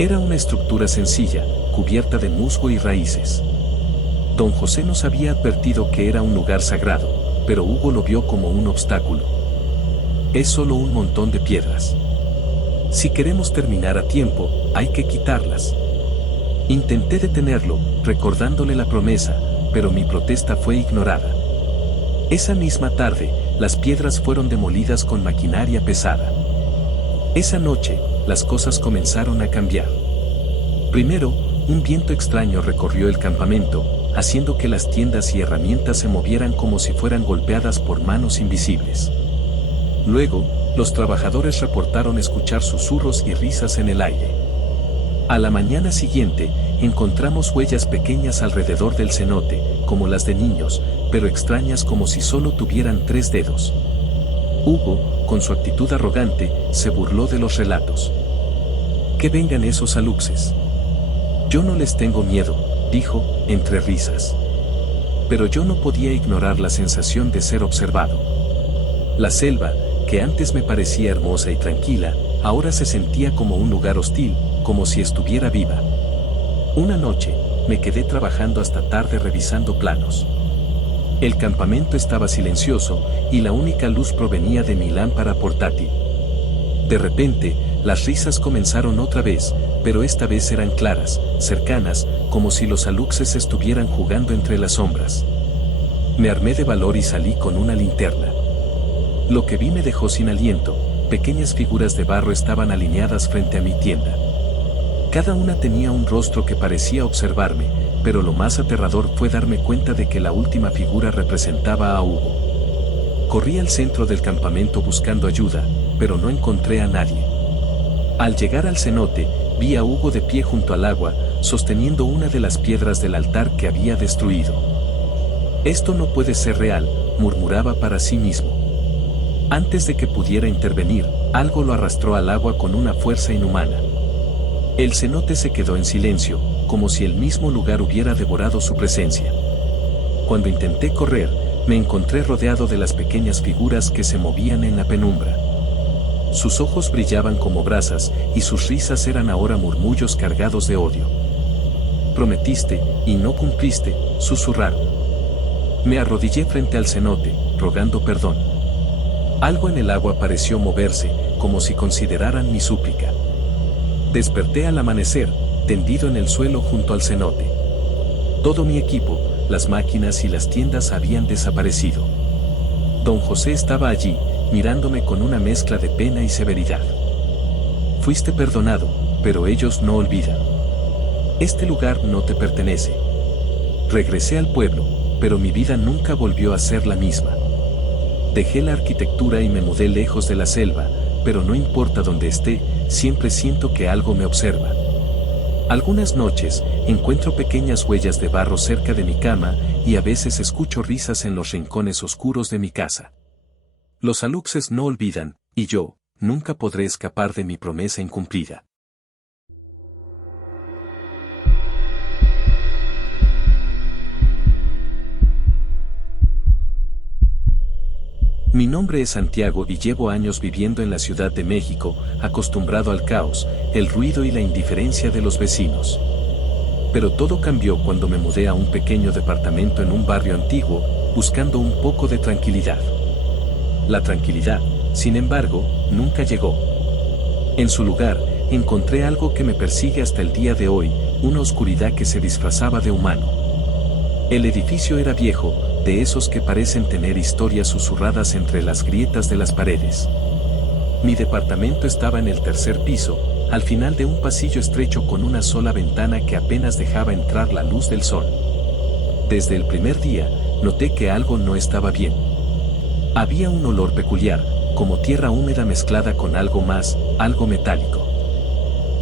Era una estructura sencilla, cubierta de musgo y raíces. Don José nos había advertido que era un lugar sagrado, pero Hugo lo vio como un obstáculo. Es solo un montón de piedras. Si queremos terminar a tiempo, hay que quitarlas. Intenté detenerlo, recordándole la promesa, pero mi protesta fue ignorada. Esa misma tarde, las piedras fueron demolidas con maquinaria pesada. Esa noche, las cosas comenzaron a cambiar. Primero, un viento extraño recorrió el campamento, haciendo que las tiendas y herramientas se movieran como si fueran golpeadas por manos invisibles. Luego, los trabajadores reportaron escuchar susurros y risas en el aire. A la mañana siguiente, encontramos huellas pequeñas alrededor del cenote, como las de niños, pero extrañas como si solo tuvieran 3 dedos. Hugo, con su actitud arrogante, se burló de los relatos. Que vengan esos aluxes. Yo no les tengo miedo, dijo, entre risas. Pero yo no podía ignorar la sensación de ser observado. La selva, que antes me parecía hermosa y tranquila, ahora se sentía como un lugar hostil, como si estuviera viva. Una noche, me quedé trabajando hasta tarde revisando planos. El campamento estaba silencioso, y la única luz provenía de mi lámpara portátil. De repente, las risas comenzaron otra vez, pero esta vez eran claras, cercanas, como si los aluxes estuvieran jugando entre las sombras. Me armé de valor y salí con una linterna. Lo que vi me dejó sin aliento. Pequeñas figuras de barro estaban alineadas frente a mi tienda. Cada una tenía un rostro que parecía observarme, pero lo más aterrador fue darme cuenta de que la última figura representaba a Hugo. Corrí al centro del campamento buscando ayuda, pero no encontré a nadie. Al llegar al cenote, vi a Hugo de pie junto al agua, sosteniendo una de las piedras del altar que había destruido. Esto no puede ser real, murmuraba para sí mismo. Antes de que pudiera intervenir, algo lo arrastró al agua con una fuerza inhumana. El cenote se quedó en silencio, como si el mismo lugar hubiera devorado su presencia. Cuando intenté correr, me encontré rodeado de las pequeñas figuras que se movían en la penumbra. Sus ojos brillaban como brasas, y sus risas eran ahora murmullos cargados de odio. Prometiste, y no cumpliste, susurraron. Me arrodillé frente al cenote, rogando perdón. Algo en el agua pareció moverse, como si consideraran mi súplica. Desperté al amanecer, tendido en el suelo junto al cenote. Todo mi equipo, las máquinas y las tiendas habían desaparecido. Don José estaba allí, mirándome con una mezcla de pena y severidad. Fuiste perdonado, pero ellos no olvidan. Este lugar no te pertenece. Regresé al pueblo, pero mi vida nunca volvió a ser la misma. Dejé la arquitectura y me mudé lejos de la selva, pero no importa dónde esté, siempre siento que algo me observa. Algunas noches, encuentro pequeñas huellas de barro cerca de mi cama, y a veces escucho risas en los rincones oscuros de mi casa. Los aluxes no olvidan, y yo, nunca podré escapar de mi promesa incumplida. Mi nombre es Santiago y llevo años viviendo en la Ciudad de México, acostumbrado al caos, el ruido y la indiferencia de los vecinos. Pero todo cambió cuando me mudé a un pequeño departamento en un barrio antiguo, buscando un poco de tranquilidad. La tranquilidad, sin embargo, nunca llegó. En su lugar, encontré algo que me persigue hasta el día de hoy, una oscuridad que se disfrazaba de humano. El edificio era viejo, de esos que parecen tener historias susurradas entre las grietas de las paredes. Mi departamento estaba en el tercer piso, al final de un pasillo estrecho con una sola ventana que apenas dejaba entrar la luz del sol. Desde el primer día, noté que algo no estaba bien. Había un olor peculiar, como tierra húmeda mezclada con algo más, algo metálico.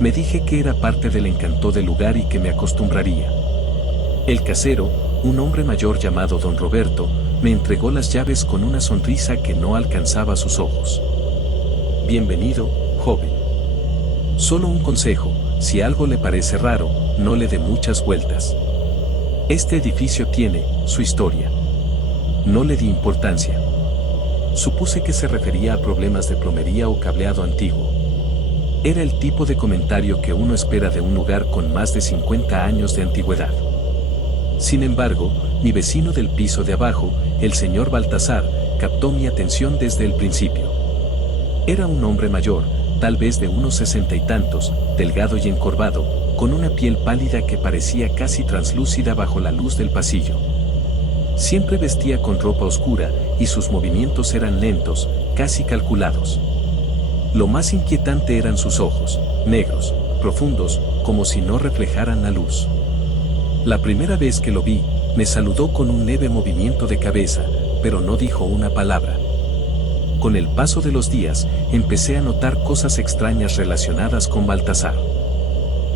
Me dije que era parte del encanto del lugar y que me acostumbraría. El casero, un hombre mayor llamado Don Roberto, me entregó las llaves con una sonrisa que no alcanzaba sus ojos. Bienvenido, joven. Solo un consejo, si algo le parece raro, no le dé muchas vueltas. Este edificio tiene su historia. No le di importancia. Supuse que se refería a problemas de plomería o cableado antiguo. Era el tipo de comentario que uno espera de un lugar con más de 50 años de antigüedad. Sin embargo, mi vecino del piso de abajo, el señor Baltasar, captó mi atención desde el principio. Era un hombre mayor, tal vez de unos 60 y tantos, delgado y encorvado, con una piel pálida que parecía casi translúcida bajo la luz del pasillo. Siempre vestía con ropa oscura, y sus movimientos eran lentos, casi calculados. Lo más inquietante eran sus ojos, negros, profundos, como si no reflejaran la luz. La primera vez que lo vi, me saludó con un leve movimiento de cabeza, pero no dijo una palabra. Con el paso de los días, empecé a notar cosas extrañas relacionadas con Baltasar.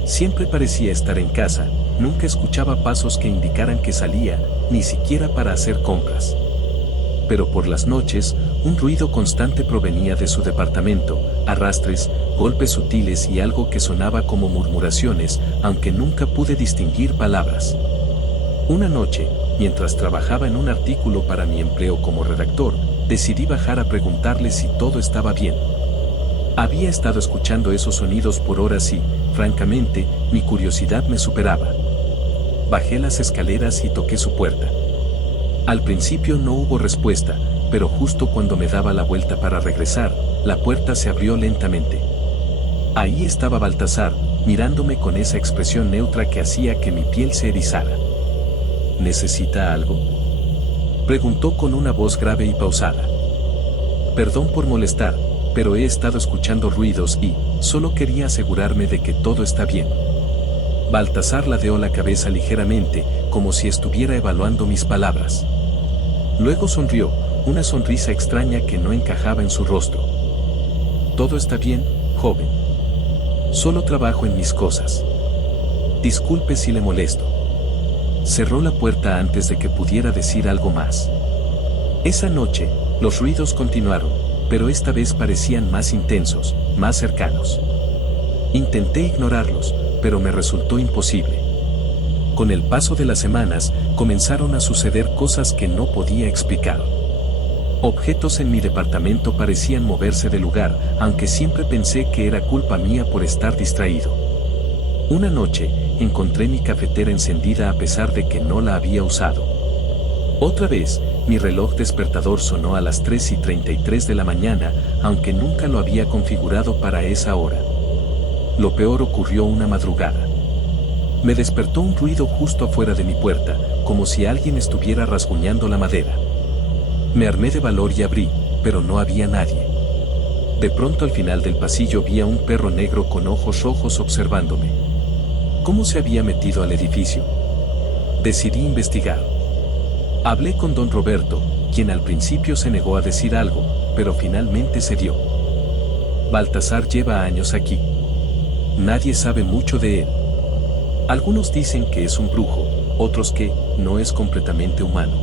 Siempre parecía estar en casa, nunca escuchaba pasos que indicaran que salía, ni siquiera para hacer compras. Pero por las noches, un ruido constante provenía de su departamento, arrastres, golpes sutiles y algo que sonaba como murmuraciones, aunque nunca pude distinguir palabras. Una noche, mientras trabajaba en un artículo para mi empleo como redactor, decidí bajar a preguntarle si todo estaba bien. Había estado escuchando esos sonidos por horas y, francamente, mi curiosidad me superaba. Bajé las escaleras y toqué su puerta. Al principio no hubo respuesta, pero justo cuando me daba la vuelta para regresar, la puerta se abrió lentamente. Ahí estaba Baltasar, mirándome con esa expresión neutra que hacía que mi piel se erizara. ¿Necesita algo?, preguntó con una voz grave y pausada. Perdón por molestar, pero he estado escuchando ruidos y solo quería asegurarme de que todo está bien. Baltasar ladeó la cabeza ligeramente, como si estuviera evaluando mis palabras. Luego sonrió, una sonrisa extraña que no encajaba en su rostro. Todo está bien, joven. Solo trabajo en mis cosas. Disculpe si le molesto. Cerró la puerta antes de que pudiera decir algo más. Esa noche, los ruidos continuaron, pero esta vez parecían más intensos, más cercanos. Intenté ignorarlos, pero me resultó imposible. Con el paso de las semanas, comenzaron a suceder cosas que no podía explicar. Objetos en mi departamento parecían moverse de lugar, aunque siempre pensé que era culpa mía por estar distraído. Una noche, encontré mi cafetera encendida a pesar de que no la había usado. Otra vez, mi reloj despertador sonó a las 3:33 de la mañana, aunque nunca lo había configurado para esa hora. Lo peor ocurrió una madrugada. Me despertó un ruido justo afuera de mi puerta, como si alguien estuviera rasguñando la madera. Me armé de valor y abrí, pero no había nadie. De pronto al final del pasillo vi a un perro negro con ojos rojos observándome. ¿Cómo se había metido al edificio? Decidí investigar. Hablé con don Roberto, quien al principio se negó a decir algo, pero finalmente cedió. Baltasar lleva años aquí. Nadie sabe mucho de él. Algunos dicen que es un brujo, otros que no es completamente humano.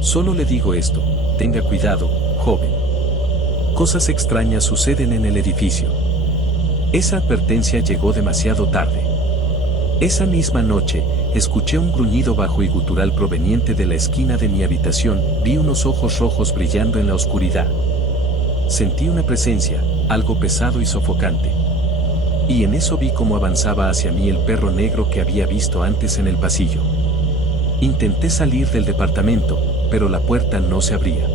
Solo le digo esto, tenga cuidado, joven. Cosas extrañas suceden en el edificio. Esa advertencia llegó demasiado tarde. Esa misma noche, escuché un gruñido bajo y gutural proveniente de la esquina de mi habitación, vi unos ojos rojos brillando en la oscuridad. Sentí una presencia, algo pesado y sofocante. Y en eso vi cómo avanzaba hacia mí el perro negro que había visto antes en el pasillo. Intenté salir del departamento, pero la puerta no se abría.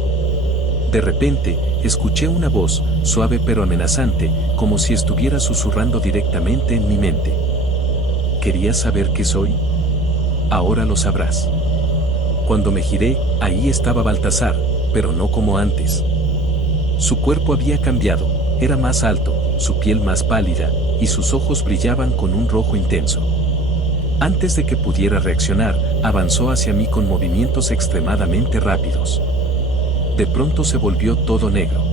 De repente, escuché una voz, suave pero amenazante, como si estuviera susurrando directamente en mi mente. ¿Querías saber qué soy? Ahora lo sabrás. Cuando me giré, ahí estaba Baltasar, pero no como antes. Su cuerpo había cambiado, era más alto, su piel más pálida, y sus ojos brillaban con un rojo intenso. Antes de que pudiera reaccionar, avanzó hacia mí con movimientos extremadamente rápidos. De pronto se volvió todo negro.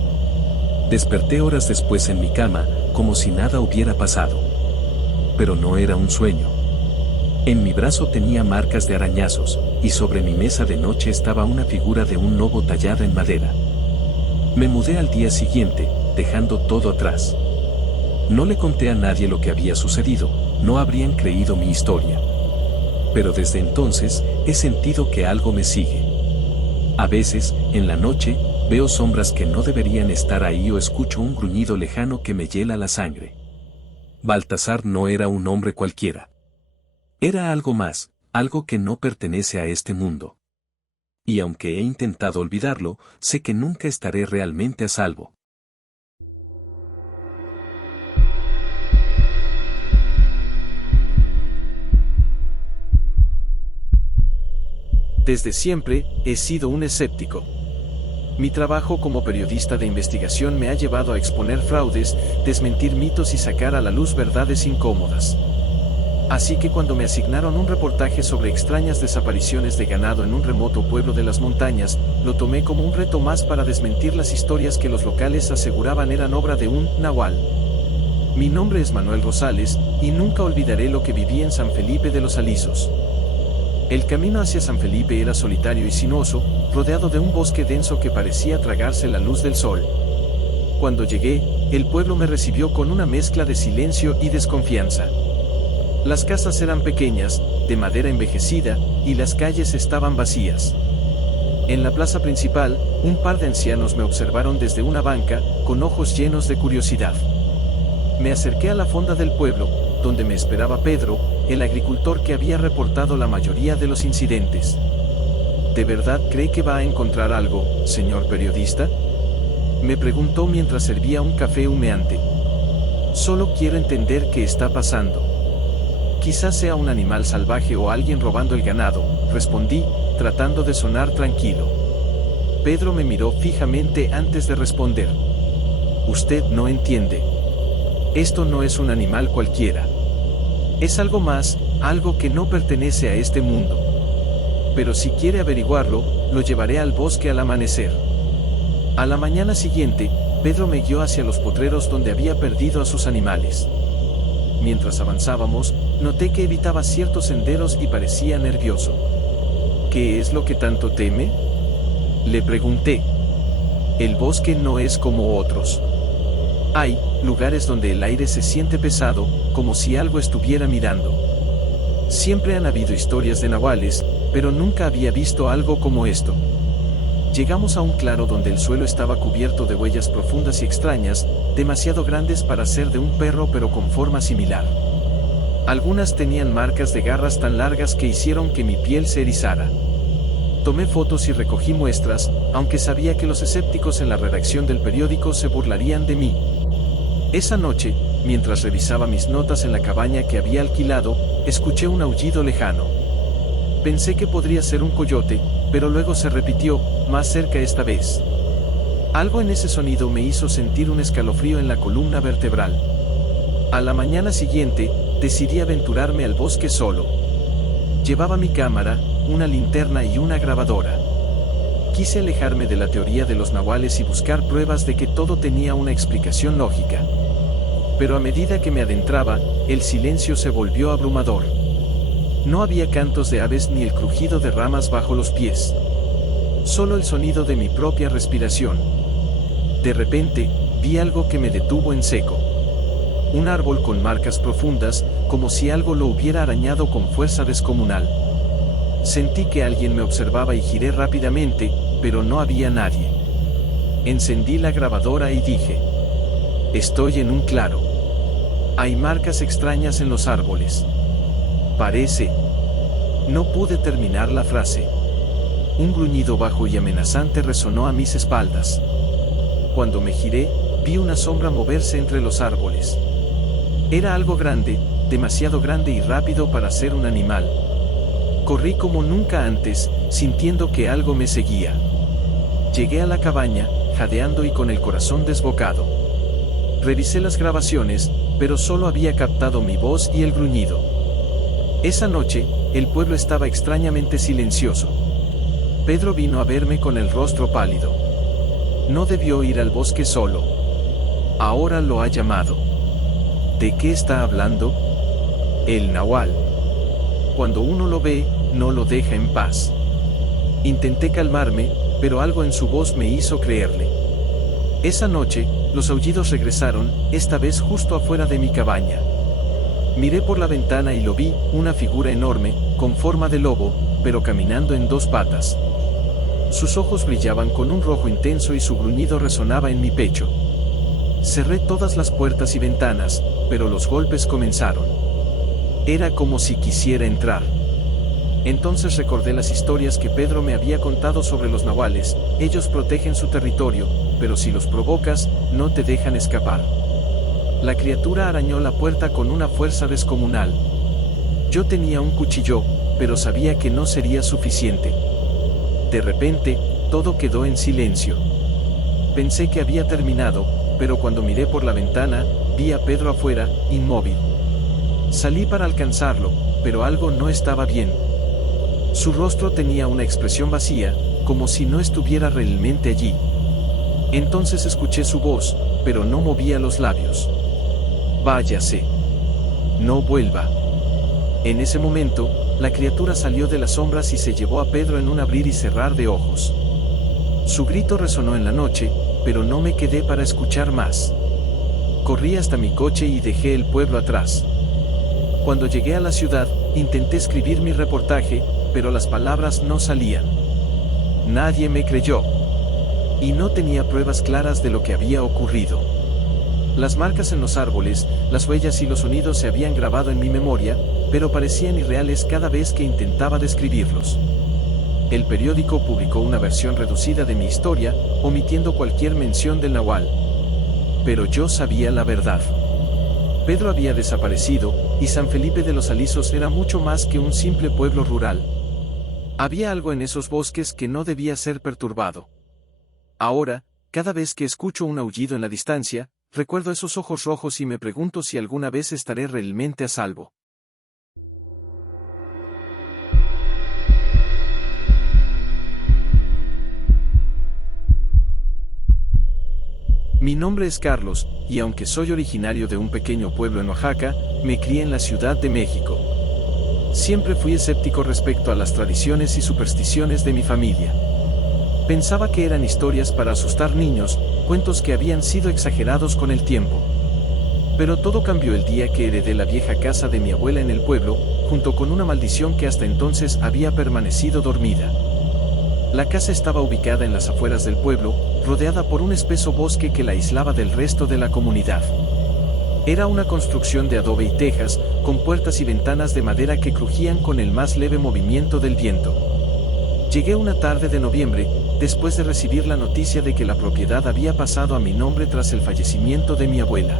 Desperté horas después en mi cama, como si nada hubiera pasado. Pero no era un sueño. En mi brazo tenía marcas de arañazos, y sobre mi mesa de noche estaba una figura de un lobo tallada en madera. Me mudé al día siguiente, dejando todo atrás. No le conté a nadie lo que había sucedido, no habrían creído mi historia. Pero desde entonces, he sentido que algo me sigue. A veces, en la noche, veo sombras que no deberían estar ahí o escucho un gruñido lejano que me hiela la sangre. Baltasar no era un hombre cualquiera. Era algo más, algo que no pertenece a este mundo. Y aunque he intentado olvidarlo, sé que nunca estaré realmente a salvo. Desde siempre, he sido un escéptico. Mi trabajo como periodista de investigación me ha llevado a exponer fraudes, desmentir mitos y sacar a la luz verdades incómodas. Así que cuando me asignaron un reportaje sobre extrañas desapariciones de ganado en un remoto pueblo de las montañas, lo tomé como un reto más para desmentir las historias que los locales aseguraban eran obra de un nahual. Mi nombre es Manuel Rosales, y nunca olvidaré lo que viví en San Felipe de los Alisos. El camino hacia San Felipe era solitario y sinuoso, rodeado de un bosque denso que parecía tragarse la luz del sol. Cuando llegué, el pueblo me recibió con una mezcla de silencio y desconfianza. Las casas eran pequeñas, de madera envejecida, y las calles estaban vacías. En la plaza principal, un par de ancianos me observaron desde una banca, con ojos llenos de curiosidad. Me acerqué a la fonda del pueblo, donde me esperaba Pedro, el agricultor que había reportado la mayoría de los incidentes. ¿De verdad cree que va a encontrar algo, señor periodista?, me preguntó mientras servía un café humeante. Solo quiero entender qué está pasando. Quizás sea un animal salvaje o alguien robando el ganado, respondí, tratando de sonar tranquilo. Pedro me miró fijamente antes de responder. Usted no entiende. Esto no es un animal cualquiera. Es algo más, algo que no pertenece a este mundo. Pero si quiere averiguarlo, lo llevaré al bosque al amanecer. A la mañana siguiente, Pedro me guió hacia los potreros donde había perdido a sus animales. Mientras avanzábamos, noté que evitaba ciertos senderos y parecía nervioso. ¿Qué es lo que tanto teme?, le pregunté. El bosque no es como otros. Hay lugares donde el aire se siente pesado, como si algo estuviera mirando. Siempre han habido historias de nahuales, pero nunca había visto algo como esto. Llegamos a un claro donde el suelo estaba cubierto de huellas profundas y extrañas, demasiado grandes para ser de un perro pero con forma similar. Algunas tenían marcas de garras tan largas que hicieron que mi piel se erizara. Tomé fotos y recogí muestras, aunque sabía que los escépticos en la redacción del periódico se burlarían de mí. Esa noche, mientras revisaba mis notas en la cabaña que había alquilado, escuché un aullido lejano. Pensé que podría ser un coyote, pero luego se repitió, más cerca esta vez. Algo en ese sonido me hizo sentir un escalofrío en la columna vertebral. A la mañana siguiente, decidí aventurarme al bosque solo. Llevaba mi cámara, una linterna y una grabadora. Quise alejarme de la teoría de los nahuales y buscar pruebas de que todo tenía una explicación lógica. Pero a medida que me adentraba, el silencio se volvió abrumador. No había cantos de aves ni el crujido de ramas bajo los pies. Solo el sonido de mi propia respiración. De repente, vi algo que me detuvo en seco. Un árbol con marcas profundas, como si algo lo hubiera arañado con fuerza descomunal. Sentí que alguien me observaba y giré rápidamente, pero no había nadie. Encendí la grabadora y dije: estoy en un claro. Hay marcas extrañas en los árboles. Parece. No pude terminar la frase. Un gruñido bajo y amenazante resonó a mis espaldas. Cuando me giré, vi una sombra moverse entre los árboles. Era algo grande, demasiado grande y rápido para ser un animal. Corrí como nunca antes, sintiendo que algo me seguía. Llegué a la cabaña, jadeando y con el corazón desbocado. Revisé las grabaciones, pero solo había captado mi voz y el gruñido. Esa noche, el pueblo estaba extrañamente silencioso. Pedro vino a verme con el rostro pálido. No debió ir al bosque solo. Ahora lo ha llamado. ¿De qué está hablando? El nahual. Cuando uno lo ve, no lo deja en paz. Intenté calmarme, pero algo en su voz me hizo creerle. Esa noche, los aullidos regresaron, esta vez justo afuera de mi cabaña. Miré por la ventana y lo vi, una figura enorme, con forma de lobo, pero caminando en dos patas. Sus ojos brillaban con un rojo intenso y su gruñido resonaba en mi pecho. Cerré todas las puertas y ventanas, pero los golpes comenzaron. Era como si quisiera entrar. Entonces recordé las historias que Pedro me había contado sobre los nahuales. Ellos protegen su territorio, pero si los provocas, no te dejan escapar. La criatura arañó la puerta con una fuerza descomunal. Yo tenía un cuchillo, pero sabía que no sería suficiente. De repente, todo quedó en silencio. Pensé que había terminado, pero cuando miré por la ventana, vi a Pedro afuera, inmóvil. Salí para alcanzarlo, pero algo no estaba bien. Su rostro tenía una expresión vacía, como si no estuviera realmente allí. Entonces escuché su voz, pero no movía los labios. Váyase. No vuelva. En ese momento, la criatura salió de las sombras y se llevó a Pedro en un abrir y cerrar de ojos. Su grito resonó en la noche, pero no me quedé para escuchar más. Corrí hasta mi coche y dejé el pueblo atrás. Cuando llegué a la ciudad, intenté escribir mi reportaje, pero las palabras no salían. Nadie me creyó. Y no tenía pruebas claras de lo que había ocurrido. Las marcas en los árboles, las huellas y los sonidos se habían grabado en mi memoria, pero parecían irreales cada vez que intentaba describirlos. El periódico publicó una versión reducida de mi historia, omitiendo cualquier mención del nahual. Pero yo sabía la verdad. Pedro había desaparecido, y San Felipe de los Alisos era mucho más que un simple pueblo rural. Había algo en esos bosques que no debía ser perturbado. Ahora, cada vez que escucho un aullido en la distancia, recuerdo esos ojos rojos y me pregunto si alguna vez estaré realmente a salvo. Mi nombre es Carlos, y aunque soy originario de un pequeño pueblo en Oaxaca, me crié en la Ciudad de México. Siempre fui escéptico respecto a las tradiciones y supersticiones de mi familia. Pensaba que eran historias para asustar niños, cuentos que habían sido exagerados con el tiempo. Pero todo cambió el día que heredé la vieja casa de mi abuela en el pueblo, junto con una maldición que hasta entonces había permanecido dormida. La casa estaba ubicada en las afueras del pueblo, rodeada por un espeso bosque que la aislaba del resto de la comunidad. Era una construcción de adobe y tejas, con puertas y ventanas de madera que crujían con el más leve movimiento del viento. Llegué una tarde de noviembre, después de recibir la noticia de que la propiedad había pasado a mi nombre tras el fallecimiento de mi abuela.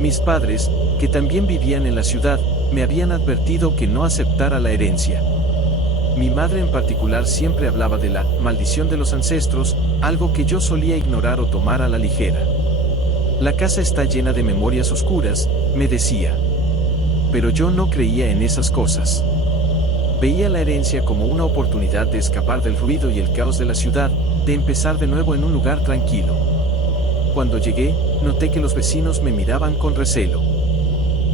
Mis padres, que también vivían en la ciudad, me habían advertido que no aceptara la herencia. Mi madre en particular siempre hablaba de la maldición de los ancestros, algo que yo solía ignorar o tomar a la ligera. La casa está llena de memorias oscuras, me decía. Pero yo no creía en esas cosas. Veía la herencia como una oportunidad de escapar del ruido y el caos de la ciudad, de empezar de nuevo en un lugar tranquilo. Cuando llegué, noté que los vecinos me miraban con recelo.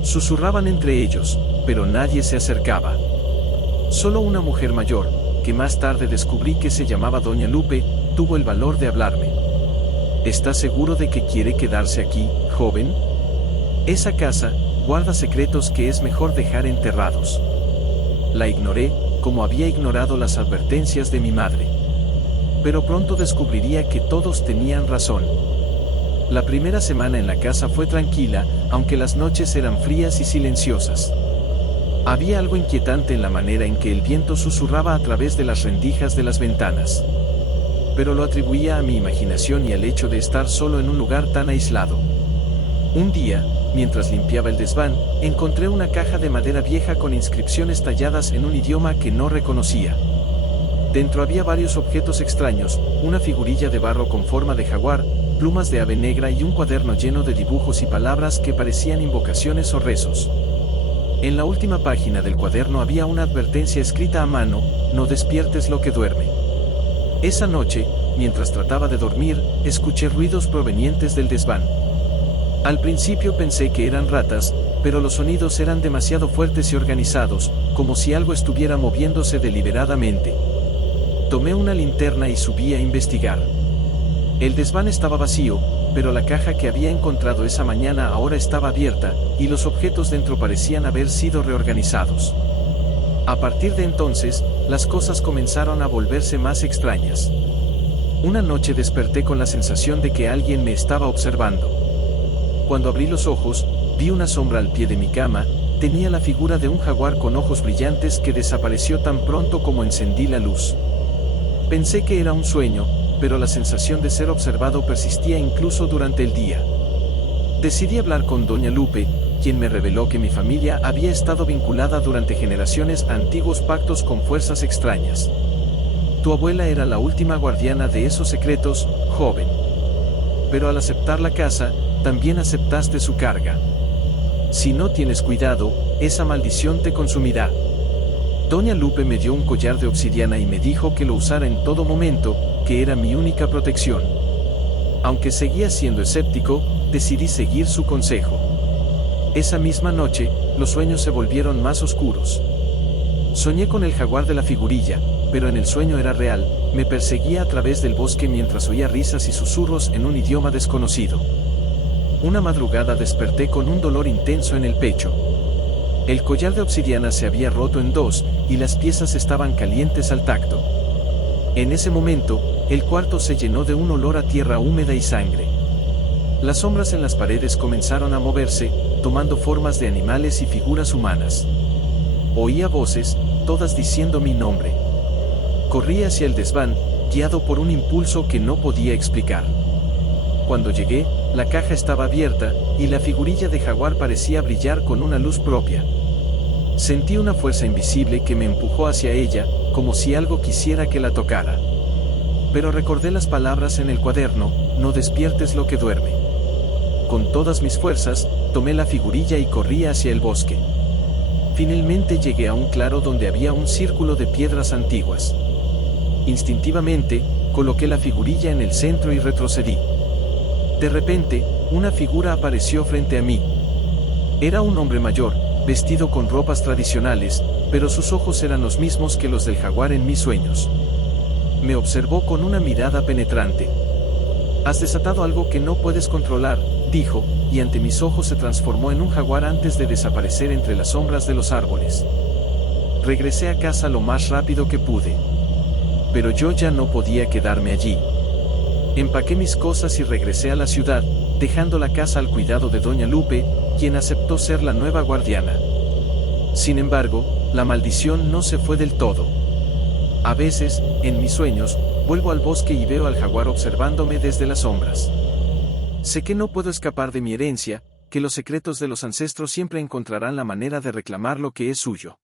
Susurraban entre ellos, pero nadie se acercaba. Solo una mujer mayor, que más tarde descubrí que se llamaba Doña Lupe, tuvo el valor de hablarme. ¿Está seguro de que quiere quedarse aquí, joven? Esa casa guarda secretos que es mejor dejar enterrados. La ignoré, como había ignorado las advertencias de mi madre. Pero pronto descubriría que todos tenían razón. La primera semana en la casa fue tranquila, aunque las noches eran frías y silenciosas. Había algo inquietante en la manera en que el viento susurraba a través de las rendijas de las ventanas. Pero lo atribuía a mi imaginación y al hecho de estar solo en un lugar tan aislado. Un día, mientras limpiaba el desván, encontré una caja de madera vieja con inscripciones talladas en un idioma que no reconocía. Dentro había varios objetos extraños, una figurilla de barro con forma de jaguar, plumas de ave negra y un cuaderno lleno de dibujos y palabras que parecían invocaciones o rezos. En la última página del cuaderno había una advertencia escrita a mano: no despiertes lo que duerme. Esa noche, mientras trataba de dormir, escuché ruidos provenientes del desván. Al principio pensé que eran ratas, pero los sonidos eran demasiado fuertes y organizados, como si algo estuviera moviéndose deliberadamente. Tomé una linterna y subí a investigar. El desván estaba vacío, pero la caja que había encontrado esa mañana ahora estaba abierta, y los objetos dentro parecían haber sido reorganizados. A partir de entonces, las cosas comenzaron a volverse más extrañas. Una noche desperté con la sensación de que alguien me estaba observando. Cuando abrí los ojos, vi una sombra al pie de mi cama. Tenía la figura de un jaguar con ojos brillantes que desapareció tan pronto como encendí la luz. Pensé que era un sueño, pero la sensación de ser observado persistía incluso durante el día. Decidí hablar con Doña Lupe, quien me reveló que mi familia había estado vinculada durante generaciones a antiguos pactos con fuerzas extrañas. Tu abuela era la última guardiana de esos secretos, joven. Pero al aceptar la casa, también aceptaste su carga. Si no tienes cuidado, esa maldición te consumirá. Doña Lupe me dio un collar de obsidiana y me dijo que lo usara en todo momento, que era mi única protección. Aunque seguía siendo escéptico, decidí seguir su consejo. Esa misma noche, los sueños se volvieron más oscuros. Soñé con el jaguar de la figurilla, pero en el sueño era real. Me perseguía a través del bosque mientras oía risas y susurros en un idioma desconocido. Una madrugada desperté con un dolor intenso en el pecho. El collar de obsidiana se había roto en dos, y las piezas estaban calientes al tacto. En ese momento, el cuarto se llenó de un olor a tierra húmeda y sangre. Las sombras en las paredes comenzaron a moverse, tomando formas de animales y figuras humanas. Oía voces, todas diciendo mi nombre. Corrí hacia el desván, guiado por un impulso que no podía explicar. Cuando llegué, la caja estaba abierta, y la figurilla de jaguar parecía brillar con una luz propia. Sentí una fuerza invisible que me empujó hacia ella, como si algo quisiera que la tocara. Pero recordé las palabras en el cuaderno: no despiertes lo que duerme. Con todas mis fuerzas, tomé la figurilla y corrí hacia el bosque. Finalmente llegué a un claro donde había un círculo de piedras antiguas. Instintivamente, coloqué la figurilla en el centro y retrocedí. De repente, una figura apareció frente a mí. Era un hombre mayor, vestido con ropas tradicionales, pero sus ojos eran los mismos que los del jaguar en mis sueños. Me observó con una mirada penetrante. Has desatado algo que no puedes controlar, dijo, y ante mis ojos se transformó en un jaguar antes de desaparecer entre las sombras de los árboles. Regresé a casa lo más rápido que pude. Pero yo ya no podía quedarme allí. Empaqué mis cosas y regresé a la ciudad, dejando la casa al cuidado de Doña Lupe, quien aceptó ser la nueva guardiana. Sin embargo, la maldición no se fue del todo. A veces, en mis sueños, vuelvo al bosque y veo al jaguar observándome desde las sombras. Sé que no puedo escapar de mi herencia, que los secretos de los ancestros siempre encontrarán la manera de reclamar lo que es suyo.